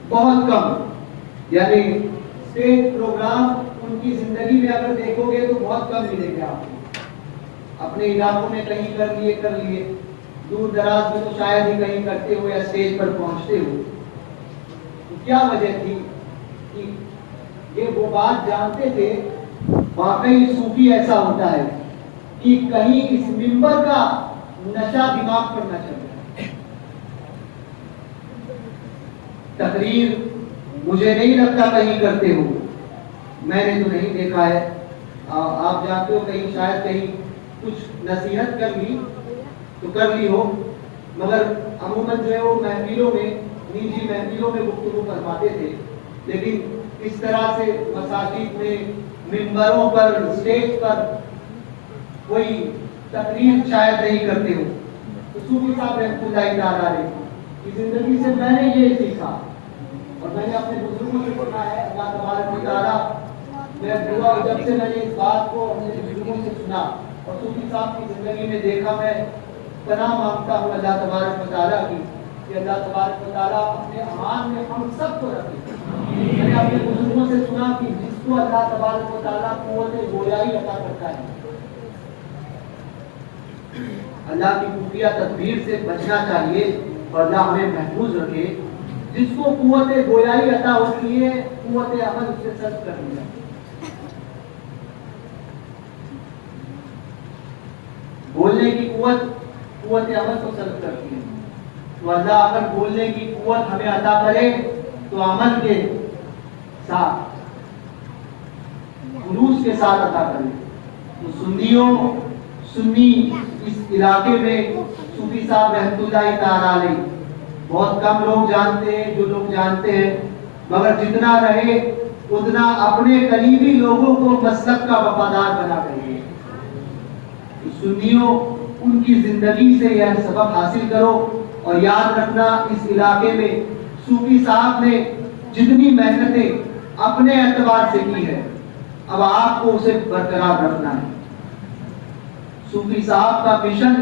بہت کم، یعنی اسٹیج پروگرام ان کی زندگی میں اگر دیکھو گے تو بہت کم ملے گا آپ کو۔ اپنے علاقوں میں کہیں کر لیے، دور دراز میں تو شاید ہی کہیں کرتے ہو یا اسٹیج پر پہنچتے ہو۔ تو کیا وجہ تھی کہ یہ وہ بات جانتے تھے، واقعی صوفی ایسا ہوتا ہے کہ کہیں اس ممبر کا نشہ دماغ پر نہ چل جائے۔ تقریر مجھے نہیں لگتا کہیں کرتے ہو، میں نے تو نہیں دیکھا ہے، آپ جانتے ہو کہیں شاید کہیں کچھ نصیحت کر لی تو کر لی ہو، مگر عموماً جو ہے وہ محفلوں میں، نجی محفلوں میں گفتگو فرماتے تھے، لیکن اس طرح سے مساجد میں، ممبروں پر، اسٹیج پر کوئی تقریر شاید نہیں کرتے ہو۔ تو صوفی صاحب رحمۃ اللہ تعالیٰ علیہ کی زندگی سے میں نے یہ سیکھا، اور میں نے اپنے بزرگوں سے سنا ہے، اللہ تبارک و تعالیٰ، میں دعا جب سے میں نے اس بات کو اپنے بزرگوں سے سنا اور صوفی صاحب کی زندگی میں دیکھا، میں پناہ مانگتا ہوں اللہ تبارک و تعالیٰ کی کہ اللہ تبارک و تعالیٰ اپنے امان میں ہم سب کو رکھے۔ میں نے اپنے بزرگوں سے سنا کہ جس کو اللہ تبارک و تعالیٰ قوت گویائی عطا کرتا ہے، اللہ کی خفیہ تدبیر سے بچنا چاہیے اور اللہ ہمیں محفوظ رکھے۔ جس کو قوت گویائی عطا ہوتی ہے، قوت عمل اس سے سلب کر دیا۔ بولنے کی قوت عمل کو سلب کرتی ہے، تو اللہ اگر بولنے کی قوت ہمیں عطا کرے تو عمل کے ساتھ، خلوص کے ساتھ عطا کرے۔ تو سنی اس علاقے میں صوفی صاحب رحمۃ اللہ تعالیٰ علیہ بہت کم لوگ جانتے ہیں، جو لوگ جانتے ہیں، مگر جتنا رہے اتنا اپنے قریبی لوگوں کو مسلک کا وفادار بنا کریے۔ سنیوں، ان کی زندگی سے یہ سبق حاصل کرو، اور یاد رکھنا اس علاقے میں صوفی صاحب نے جتنی محنتیں اپنے اعتبار سے کی ہے، اب آپ کو اسے برقرار رکھنا ہے۔ صوفی صاحب کا مشن،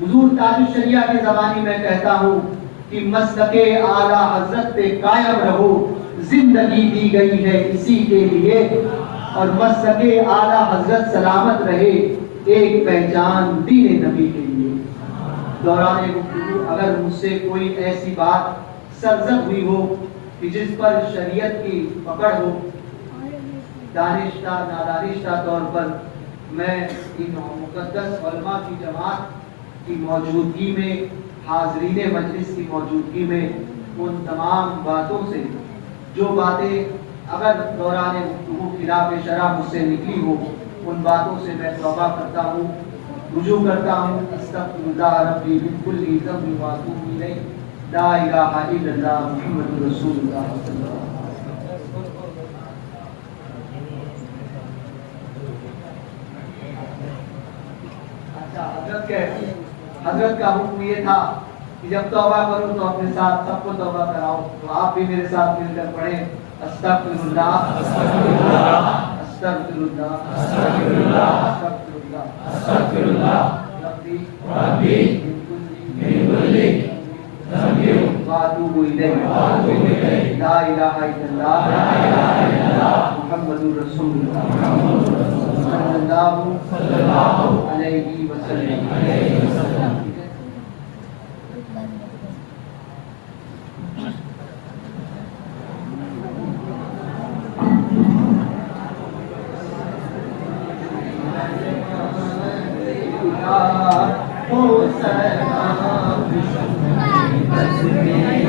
حضور تاج الشریعہ کے زمانے میں کہتا ہوں کہ مسلک اعلیٰ حضرت پہ قائم رہو، زندگی دی گئی ہے اسی کے لیے، اور مسلک اعلیٰ حضرت سلامت رہے، ایک پہچان دین نبی کے لیے۔ دوران گفتگو اگر مجھ سے کوئی ایسی بات سرزد ہوئی ہو کہ جس پر شریعت کی پکڑ ہو، دانشتہ نادانشتہ طور پر میں ان مقدس علماء کی جماعت کی موجودگی میں، حاضرین مجلس کی موجودگی میں، ان تمام باتوں سے، جو باتیں اگر دوران گفتگو خلاف شرع مجھ سے نکلی ہو، ان باتوں سے میں توبہ کرتا ہوں، رجوع کرتا ہوں استغفراللہ ربی من کل ذنب واتوب الیہ لا الہ الا اللہ محمد رسول اللہ صلی اللہ علیہ وسلم. حضرت کا حکم یہ تھا کہ جب توبہ کرو تو اپنے ساتھ سب کو توبہ کراؤ. تو آپ بھی میرے ساتھ مل کر پڑھیں استغفراللہ استغفراللہ استغفراللہ استغفراللہ استغفراللہ ربی ربی من کل ذنب واتوب الیہ لا الہ الا اللہ محمد رسول اللہ صلی اللہ علیہ وسلم. حسین